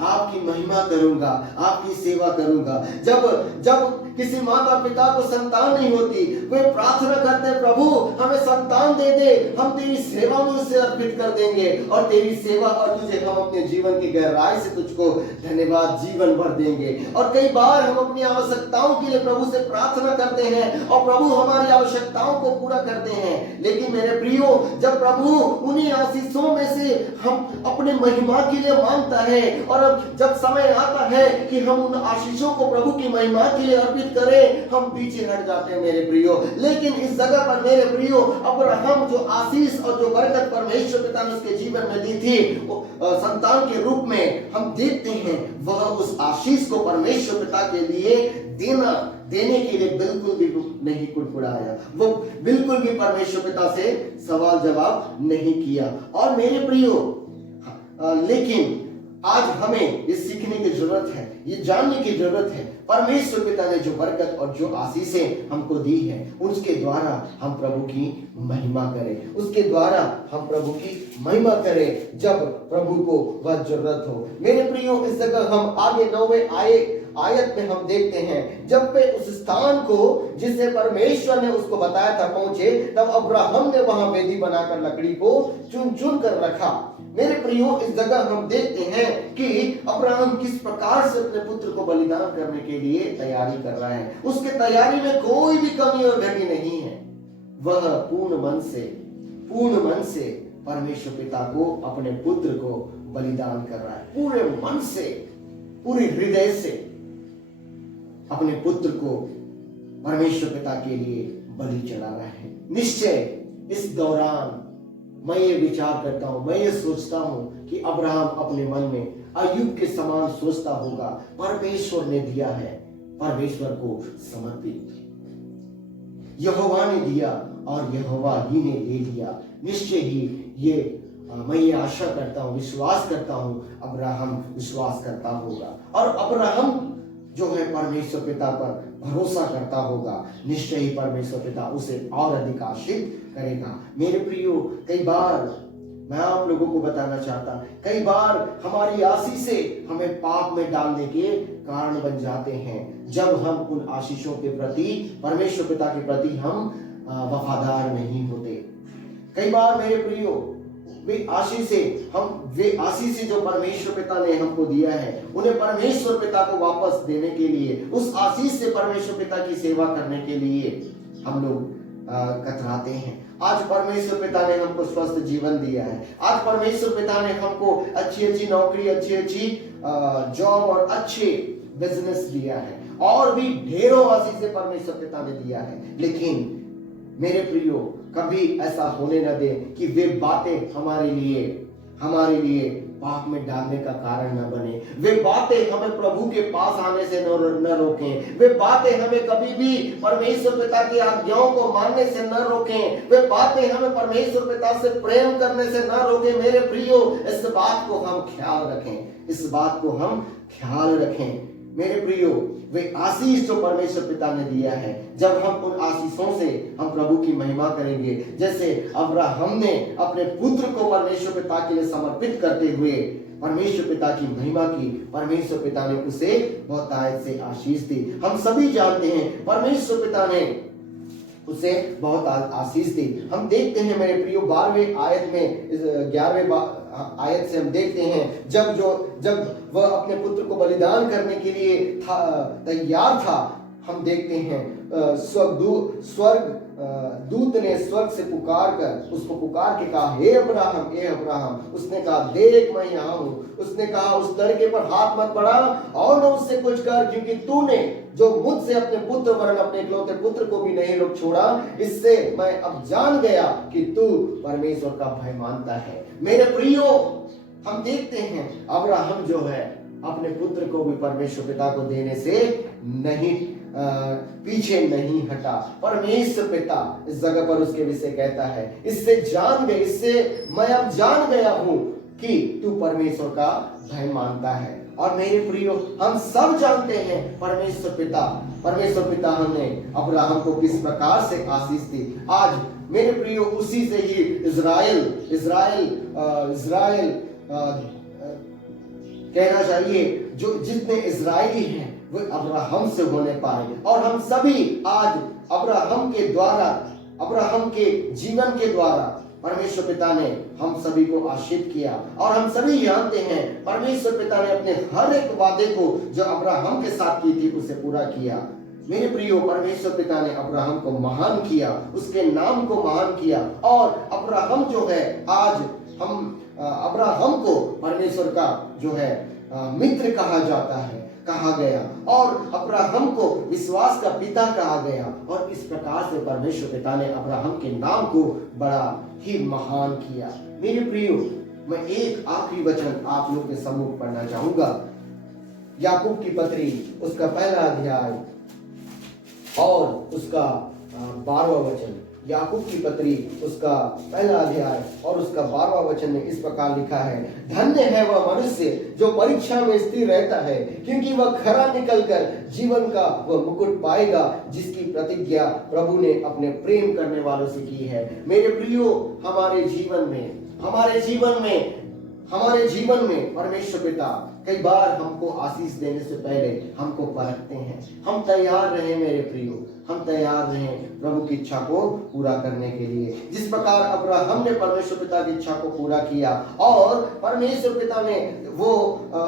आपकी महिमा करूंगा, आपकी सेवा करूंगा। जब किसी माता पिता को संतान नहीं होती, वे प्रार्थना करते प्रभु हमें संतान दे दे, हम तेरी सेवा में उसे अर्पित कर देंगे और तेरी सेवा और तुझे हम अपने जीवन की गहराई से तुझको धन्यवाद जीवन भर देंगे। और कई बार हम अपनी आवश्यकताओं के लिए प्रभु से प्रार्थना करते हैं और प्रभु हमारी आवश्यकताओं को पूरा करते हैं। लेकिन मेरे प्रियो, जब प्रभु उन्हीं आशीषों में से हम अपने महिमा के लिए मांगता है और जब समय आता है कि हम उन आशीषों को प्रभु की महिमा के लिए अर्पित करें, हम पीछे हट जाते हैं मेरे प्रियो। लेकिन इस जगह पर मेरे प्रियो, अब्राहम जो आशीष और जो बरकत परमेश्वर पिता ने उसके जीवन में दी थी संतान के रूप में, हम देखते हैं वह उस आशीष को परमेश्वर पिता के लिए देने के लिए बिल्कुल भी नहीं कुड़कुड़ाया, वो बिल्कुल भी परमेश्वर पिता से सवाल जवाब नहीं किया। और मेरे प्रियो, लेकिन आज हमें ये सीखने की जरूरत है, ये जानने की जरूरत है परमेश्वर पिता ने जो बरकत और जो आशीषें हमको दी है उसके द्वारा हम प्रभु की महिमा करें, उसके द्वारा हम प्रभु की महिमा करें जब प्रभु को वह जरूरत हो। मेरे प्रियो, इस जगह हम आगे 9वें आयत में हम देखते हैं, जब वे उस स्थान को जिसे परमेश्वर ने उसको बताया था पहुंचे, तब अब्राहम ने वहां वेदी बनाकर लकड़ी को चुन चुन कर रखा। मेरे प्रियो, इस जगह हम देखते हैं कि अब्राहम किस प्रकार से अपने पुत्र को बलिदान करने के लिए तैयारी कर रहा है। उसके तैयारी में कोई भी कमी और घटी नहीं है। वह पूर्ण मन से परमेश्वर पिता को, अपने पुत्र को बलिदान कर रहा है, पूरे मन से, पूरे हृदय से अपने पुत्र को परमेश्वर पिता के लिए बलि चढ़ा रहा है। निश्चय इस दौरान मैं ये विचार करता हूं, मैं ये सोचता हूं कि अब्राहम अपने मन में अय्यूब के समान सोचता होगा, परमेश्वर ने दिया है, परमेश्वर को समर्पित, यहोवा ने दिया और यहोवा ही ने ले लिया। निश्चय ही मैं ये आशा करता हूं, विश्वास करता हूं अब्राहम विश्वास करता होगा और अब्राहम जो है परमेश्वर पिता पर भरोसा करता होगा। निश्चय ही परमेश्वर पिता उसे और अधिक आशीष करेगा। मेरे प्रियो, कई बार मैं आप लोगों को बताना चाहता, कई बार हमारी आशीषें हमें पाप में डालने के कारण बन जाते हैं जब हम उन आशीषों के प्रति, परमेश्वर पिता के प्रति हम वफादार नहीं होते। कई बार मेरे प्रियो, वे आशीषें जो परमेश्वर पिता ने हमको दिया है, उन्हें परमेश्वर पिता को वापस देने के लिए, उस आशीष से परमेश्वर पिता की सेवा करने के लिए हम लोग कतराते हैं। आज परमेश्वर पिता ने हमको स्वस्थ जीवन दिया है, आज परमेश्वर पिता ने हमको अच्छी नौकरी, अच्छी जॉब और अच्छे बिजनेस दिया है और भी ढेरों आशीषें परमेश्वर पिता ने दिया है। लेकिन मेरे प्रियो, कभी ऐसा होने न दे कि वे बातें हमारे लिए पाप में डालने का कारण न बने। वे बातें हमें प्रभु के पास आने से न रोकें। वे बातें हमें कभी भी परमेश्वर पिता की आज्ञाओं को मानने से न रोकें। वे बातें हमें परमेश्वर पिता से प्रेम करने से न रोकें। मेरे प्रियो, इस बात को हम ख्याल रखें। मेरे प्रियो, वे आशीष जो परमेश्वर पिता ने दिया है, जब हम उन आशीषों से हम प्रभु की महिमा करेंगे, जैसे अब्राहम ने अपने पुत्र को परमेश्वर पिता के लिए समर्पित करते हुए परमेश्वर पिता की महिमा की, परमेश्वर पिता ने उसे बहुतायत से आशीष दी। हम सभी जानते हैं परमेश्वर पिता ने उसे बहुत आशीष दी। हम देखते हैं मेरे प्रियो 12वें आयत में, 11वें आयत से हम देखते हैं जब वह अपने पुत्र को बलिदान करने के लिए तैयार था, हम देखते हैं स्वर्ग दूत ने स्वर्ग से उसको पुकार के कहा, हे अब्राहम, हे अब्राहम। उसने कहा, देख मैं यहाँ हूँ। उसने कहा, उस लड़के पर हाथ मत बढ़ा और न उससे कुछ कर, क्योंकि तूने जो मुझसे अपने पुत्र वरन अपने इकलौते पुत्र को भी नहीं रोक छोड़ा, इससे मैं अब जान गया कि तू परमेश्वर का भय मानता है। मेरे प्रियो, हम देखते हैं अब्राहम जो है अपने पुत्र को भी परमेश्वर पिता को देने से नहीं पीछे नहीं हटा। परमेश्वर पिता इस जगह पर उसके विषय कहता है, इससे मैं अब जान गया हूं कि तू परमेश्वर का भय मानता है। और मेरे प्रियो, हम सब जानते हैं परमेश्वर पिता हमने अब्राहम को किस प्रकार से आशीष दी। आज मेरे प्रियो, उसी से ही इज़राइल कहना चाहिए, जो जितने इज़राइली हैं वे अब्राहम से होने पाए। और हम सभी आज अब्राहम के जीवन के द्वारा परमेश्वर पिता ने हम सभी को आशीष किया। और हम सभी जानते हैं परमेश्वर पिता ने अपने हर एक वादे को जो अब्राहम के साथ की थी उसे पूरा किया। मेरे प्रियो, परमेश्वर पिता ने अब्राहम को महान किया, उसके नाम को महान किया। और अब्राहम जो है, आज हम अब्राहम को परमेश्वर का जो है मित्र कहा गया और अब्राहम को विश्वास का पिता कहा गया। और इस प्रकार से परमेश्वर पिता ने अब्राहम के नाम को बड़ा ही महान किया। मेरे प्रियो, मैं एक आखिरी वचन आप लोग के सम्मुख पढ़ना चाहूंगा। याकूब की पत्री उसका 1 अध्याय और उसका 12वां वचन। याकूब की पत्री उसका 1 अध्याय और उसका 12वां वचन में इस प्रकार लिखा है, धन्य है वह मनुष्य जो परीक्षा में स्थिर रहता है, क्योंकि वह खरा निकलकर जीवन का वह मुकुट पाएगा, जिसकी प्रतिज्ञा प्रभु ने अपने प्रेम करने वालों से की है। मेरे प्रियो, हमारे जीवन में परमेश्वर पिता कई बार हमको आशीष देने से पहले हमको परखते हैं। हम तैयार रहें मेरे प्रियो, हम तैयार रहें प्रभु की इच्छा को पूरा करने के लिए। जिस प्रकार अब्राहम ने परमेश्वर पिता की इच्छा को पूरा किया और परमेश्वर पिता ने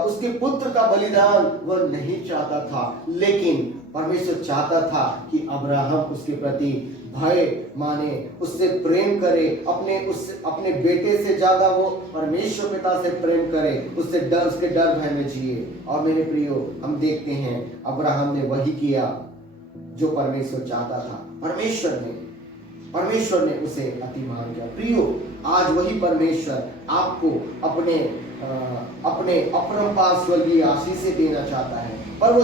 उसके पुत्र का बलिदान वह नहीं चाहता था, लेकिन परमेश्वर चाहता था कि अब्राहम उसके प्रति भय माने, उससे प्रेम करे, अपने बेटे से ज्यादा वो परमेश्वर पिता से प्रेम करे, उसके डर भय में जिए। और मेरे प्रियो, हम देखते हैं अब्राहम ने वही किया जो परमेश्वर चाहता था। परमेश्वर ने उसे अतिमान किया। प्रियो, आज वही परमेश्वर आपको अपने अपरंपार स्वर्गीय आशीषें देना चाहता है। पर वो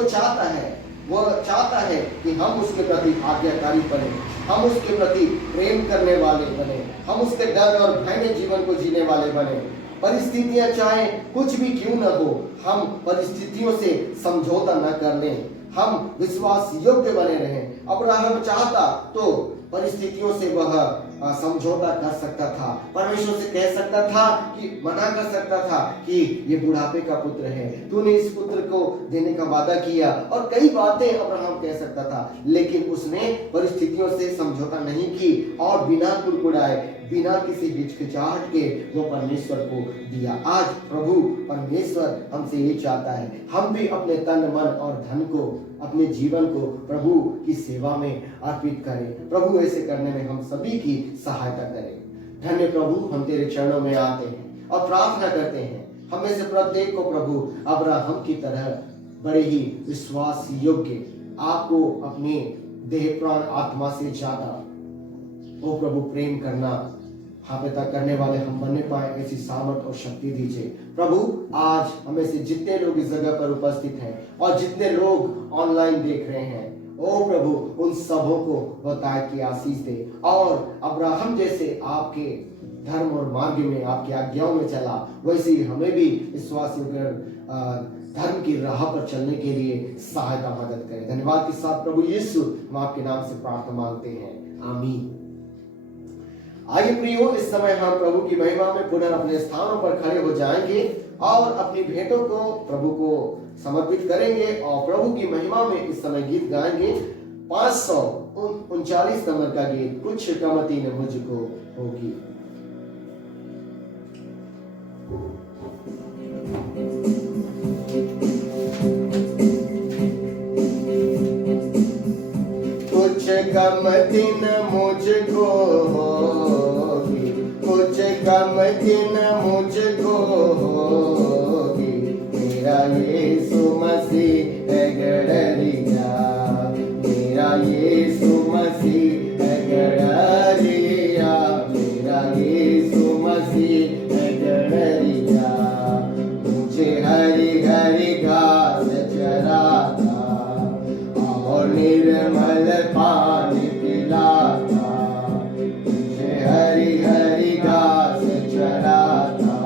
चाहता है कि हम उसके प्रति आज्ञाकारी बने, हम उसके प्रति प्रेम करने वाले बने, हम उसके डर और भय में जीवन को जीने वाले बने। परिस्थितियां चाहे कुछ भी क्यों न हो, हम परिस्थितियों से समझौता न कर लें, हम विश्वास योग्य बने रहें। अब्राहम चाहता तो परिस्थितियों से वह समझौता कर सकता था, परमेश्वर से कह सकता था कि मना कर सकता था कि ये बुढ़ापे का पुत्र है, तूने इस पुत्र को देने का वादा किया, और कई बातें अब्राहम कह सकता था, लेकिन उसने परिस्थितियों से समझौता नहीं की और बिना कुड़कुड़ाए, बिना किसी हिचकिचाहट के वो परमेश्वर को दिया। आज प्रभु परमेश्वर हमसे ये चाहता है, हम भी अपने तन मन और धन को, अपने जीवन को प्रभु की सेवा में अर्पित करें। प्रभु ऐसे करने में हम सभी की सहायता करें। धन्य प्रभु, हम तेरे चरणों में आते हैं और प्रार्थना करते हैं, हमें से प्रत्येक को प्रभु अब्राहम की तरह बड़े ही विश्वास योग्य, आपको अपने देह प्राण आत्मा से ज्यादा ओ प्रभु प्रेम करना, हाँ पिता, करने वाले हम बनने पाए, ऐसी सामर्थ और शक्ति दीजिए। प्रभु, आज हमें से जितने लोग इस जगह पर उपस्थित हैं और जितने लोग ऑनलाइन देख रहे हैं, ओ प्रभु उन सबों को बताए की आशीष दे, और अब्राहम जैसे आपके धर्म और मार्ग में, आपकी आज्ञाओं में चला, वैसे ही हमें भी विश्वास धर्म की राह पर चलने के लिए सहायता मदद करें। धन्यवाद के साथ प्रभु यीशु, हम आपके नाम से प्रार्थना मांगते हैं, आमीन। आइए प्रियो, इस समय हम प्रभु की महिमा में पुनः अपने स्थानों पर खड़े हो जाएंगे और अपनी भेंटों को प्रभु को समर्पित करेंगे और प्रभु की महिमा में इस समय गीत गाएंगे। 539 नंबर का गीत, कुछ कमती ने मुझको होगी। कुछ कमती न मुझ यीशु मसीह है गडरिया, मेरा यीशु मसीह है गडरिया, मेरा यीशु मसीह है गडरिया। मुझे हरी हरी घास चराता और निर्मल पानी पिलाता, मुझे हरी हरी घास चराता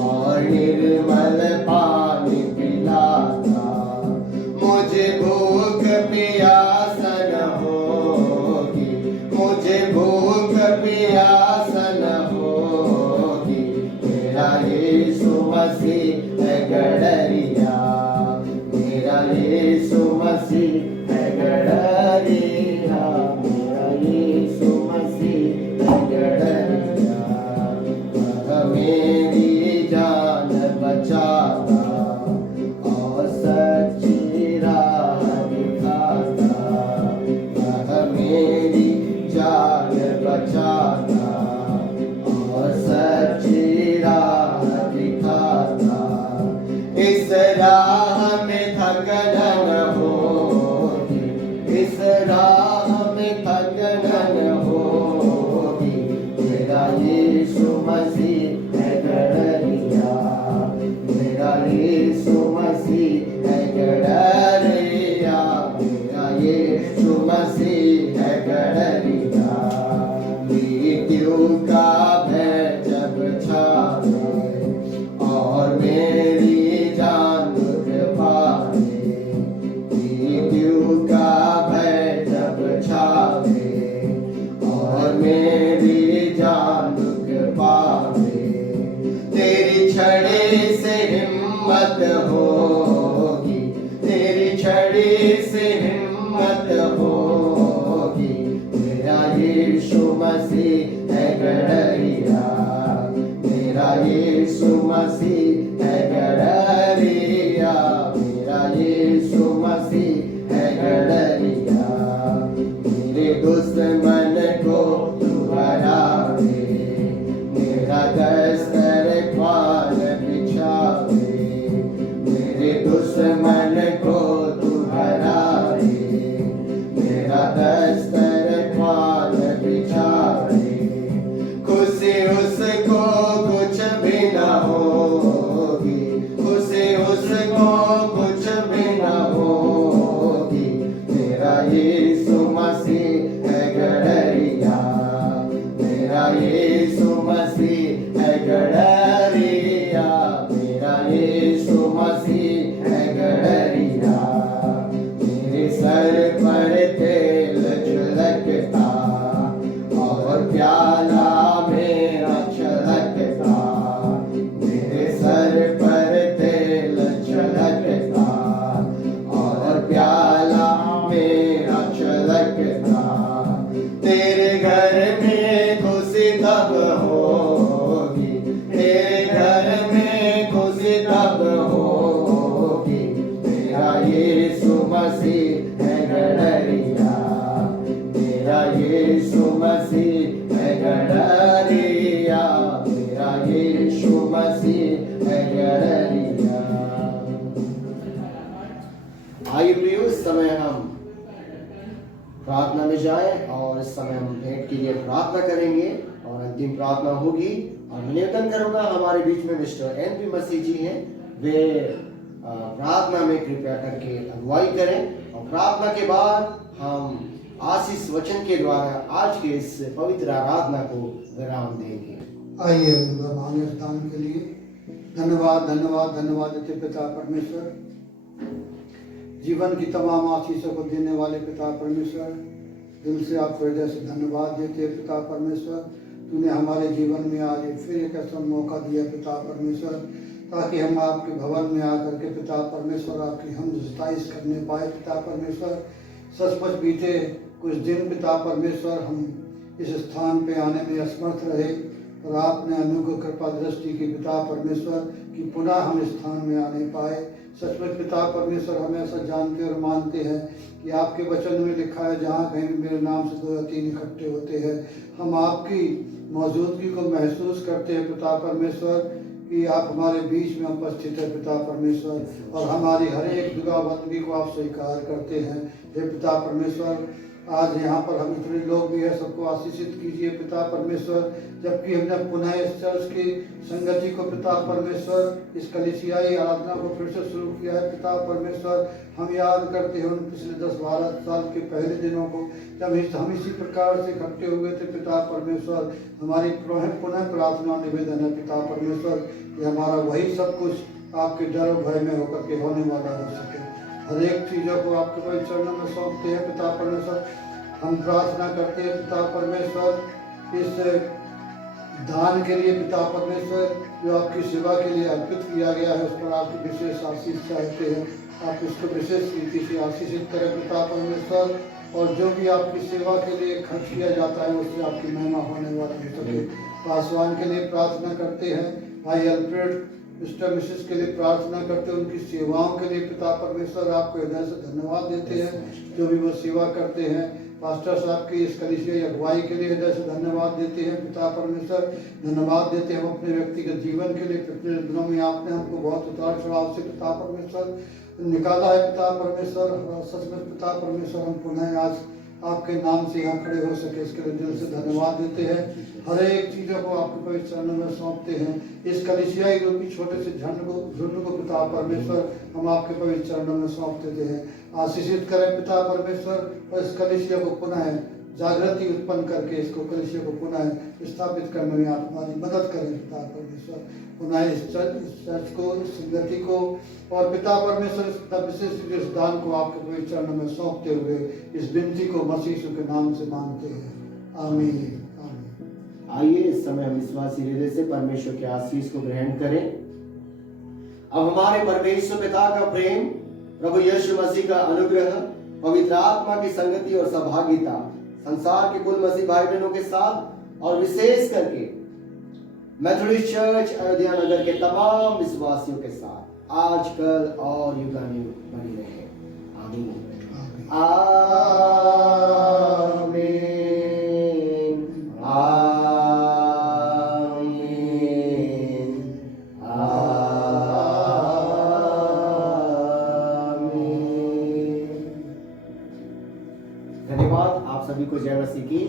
और निर्मल पानी पिलाता। मुझे भूख प्यास न होगी, मुझे भूख प्यास न होगी, मेरा यीशु मसीह है गडरिया, मेरा यीशु मसीह है गडरिया, मेरा यीशु मसीह है गडरिया। वह मेरी जान बचाता और सच्ची राह दिखाता, वह मेरी जान बचाता और सच्ची राह दिखाता। इस राह में थकन न होगी, इस राह में थकन न होगी, मेरा यीशु मसीह है गडरिया, मेरा यीशु मसीह है गडरिया, मेरा यीशु मसीह है गडरिया। मृत्यु का भय जब छाए और मेरी जान दुख पाए, मृत्यु का भय जब छाए और मेरी जान दुख पाए, तेरी छड़ी से हिम्मत होगी, तेरी छड़ी से हिम्मत होगी, मेरा यीशु मसीह है गडरिया, मेरा यीशु मसीह है गडरिया, मेरा यीशु मसीह है गडरिया। मेरे दुश्मन को तू हरा दे, मेरा दस्तर ख्वाल बिछा दे, मेरे दुश्मन को तू हरा दे, मेरा दस्तर ख्वाल बिछा दे। खुशी उसको कुछ भी न होगी, खुशी उसको कुछ भी न होगी, मेरा यीशु मसीह है गडरिया, मेरा यीशु मसीह है गडरिया, मेरा यीशु मसीह है गडरिया। मेरे सर पर तेल छिड़कता और प्याला मेरा छलकता, मेरे सर पर तेल छलकता और प्याला मेरा छलकता। तेरे घर में खुशी तब होगी, तेरे घर में खुशी तब होगी, मेरा यीशु मसीह है गडरिया, मेरा यीशु मसीह है गडरिया, मेरा यीशु मसीह है गडरिया। आइए प्रियो, इस समय हम प्रार्थना में जाएं और इस समय हम भेंट के लिए प्रार्थना करेंगे और अंतिम प्रार्थना होगी। और मैं निवेदन करूंगा, हमारे बीच में मिस्टर एन.पी. मसीह जी हैं, वे प्रार्थना में कृपया करके अगुवाई करें और प्रार्थना के बाद हम आशीष वचन के द्वारा आज के इस पवित्र आराधना को विराम देंगे। आइए मांगे स्थान के लिए। धन्यवाद धन्यवाद धन्यवाद देते पिता परमेश्वर, जीवन की तमाम आशीषों को देने वाले पिता परमेश्वर, दिल से आपको हृदय से धन्यवाद देते हैं पिता परमेश्वर। तूने हमारे जीवन में आज फिर एक ऐसा मौका दिया पिता परमेश्वर, ताकि हम आपके भवन में आकर के पिता परमेश्वर आपकी हम सताइश करने पाए पिता परमेश्वर। सचमुच बीते कुछ दिन पिता परमेश्वर हम इस स्थान पे आने में असमर्थ रहे, और आपने अनुग्रह कृपा दृष्टि की पिता परमेश्वर कि पुनः हम इस स्थान में आने पाए। सचमुच पिता परमेश्वर हम ऐसा जानते और मानते हैं कि आपके वचन में लिखा है, जहाँ कहीं भी मेरे नाम से 2 या 3 इकट्ठे होते हैं, हम आपकी मौजूदगी को महसूस करते हैं पिता परमेश्वर। कि आप हमारे बीच में उपस्थित है पिता परमेश्वर, और हमारी हर एक दुआ बंदगी को आप स्वीकार करते हैं। हे पिता परमेश्वर, आज यहाँ पर हम इतने लोग भी हैं, सबको आशीषित कीजिए पिता परमेश्वर। जबकि हमने पुनः इस चर्च की संगति को पिता परमेश्वर, इस कलीसियाई आराधना को फिर से शुरू किया है पिता परमेश्वर, हम याद करते हैं उन पिछले 10-12 साल के पहले दिनों को, जब हम इसी प्रकार से इकट्ठे हुए थे पिता परमेश्वर। हमारी पुनः प्रार्थना निवेदन है पिता परमेश्वर कि हमारा वही सब कुछ आपके डर और भय में होकर के होने वाला हो सके। हर एक चीज़ों को आपके पवित्र चरणों में सौंपते हैं पिता परमेश्वर। हम प्रार्थना करते हैं पिता परमेश्वर इस दान के लिए पिता परमेश्वर, जो आपकी सेवा के लिए अर्पित किया गया है, उस पर आपकी विशेष आशीष चाहते हैं। आप इसको विशेष रीति से आशीषित करें पिता परमेश्वर, और जो भी आपकी सेवा के लिए खर्च किया जाता है उससे आपकी महिमा होने वाला हो सके। पासवान के लिए प्रार्थना करते हैं, भाई अल्फ्रेड मिस्टर मिसेस के लिए प्रार्थना करते हैं, उनकी सेवाओं के लिए पिता परमेश्वर आपको हृदय से धन्यवाद देते हैं, जो भी वो सेवा करते हैं। पास्टर साहब की इस कलीसिया अगुवाई के लिए हृदय से धन्यवाद देते हैं पिता परमेश्वर। धन्यवाद देते हैं हम अपने व्यक्तिगत जीवन के लिए। पिछले दिनों में आपने हमको बहुत उतार चढ़ाव से पिता परमेश्वर निकाला है पिता परमेश्वर। सच में पिता परमेश्वर, हम पुनः आज आपके नाम से यहाँ खड़े हो सके, इसके लिए दिल से धन्यवाद देते हैं। हर एक चीज़ों को आपके पवित्र चरणों में सौंपते हैं। इस कलीसियाई रूपी छोटे से झुंड को पिता परमेश्वर हम आपके पवित्र चरणों में सौंप देते हैं। आशीषित करें पिता परमेश्वर, और इस कलीसिया को पुनः जागृति उत्पन्न करके इसको कलीसिया को पुनः स्थापित करने में आप हमारी मदद करें पिता परमेश्वर। पुनः इस चर्च को, इस संगति को, और पिता परमेश्वर इस विशेष इस दान को आपके पवित्र चरणों में सौंपते हुए इस विनती को मसीह यीशु के नाम से मांगते हैं, आमीन। आइए इस समय हम विश्वासी हृदय से परमेश्वर के आशीष को ग्रहण करें। अब हमारे परमेश्वर पिता का प्रेम, प्रभु यीशु मसीह का अनुग्रह, पवित्र आत्मा की संगति और सहभागिता संसार के कुल मसीह भाई बहनों के साथ, और विशेष करके मेथोडिस्ट चर्च अयोध्या नगर के तमाम विश्वासियों के साथ आज, कल और युगानुयुग बनी रहे। आमीन। आमीन। धन्यवाद आप सभी को। जय मसीह की।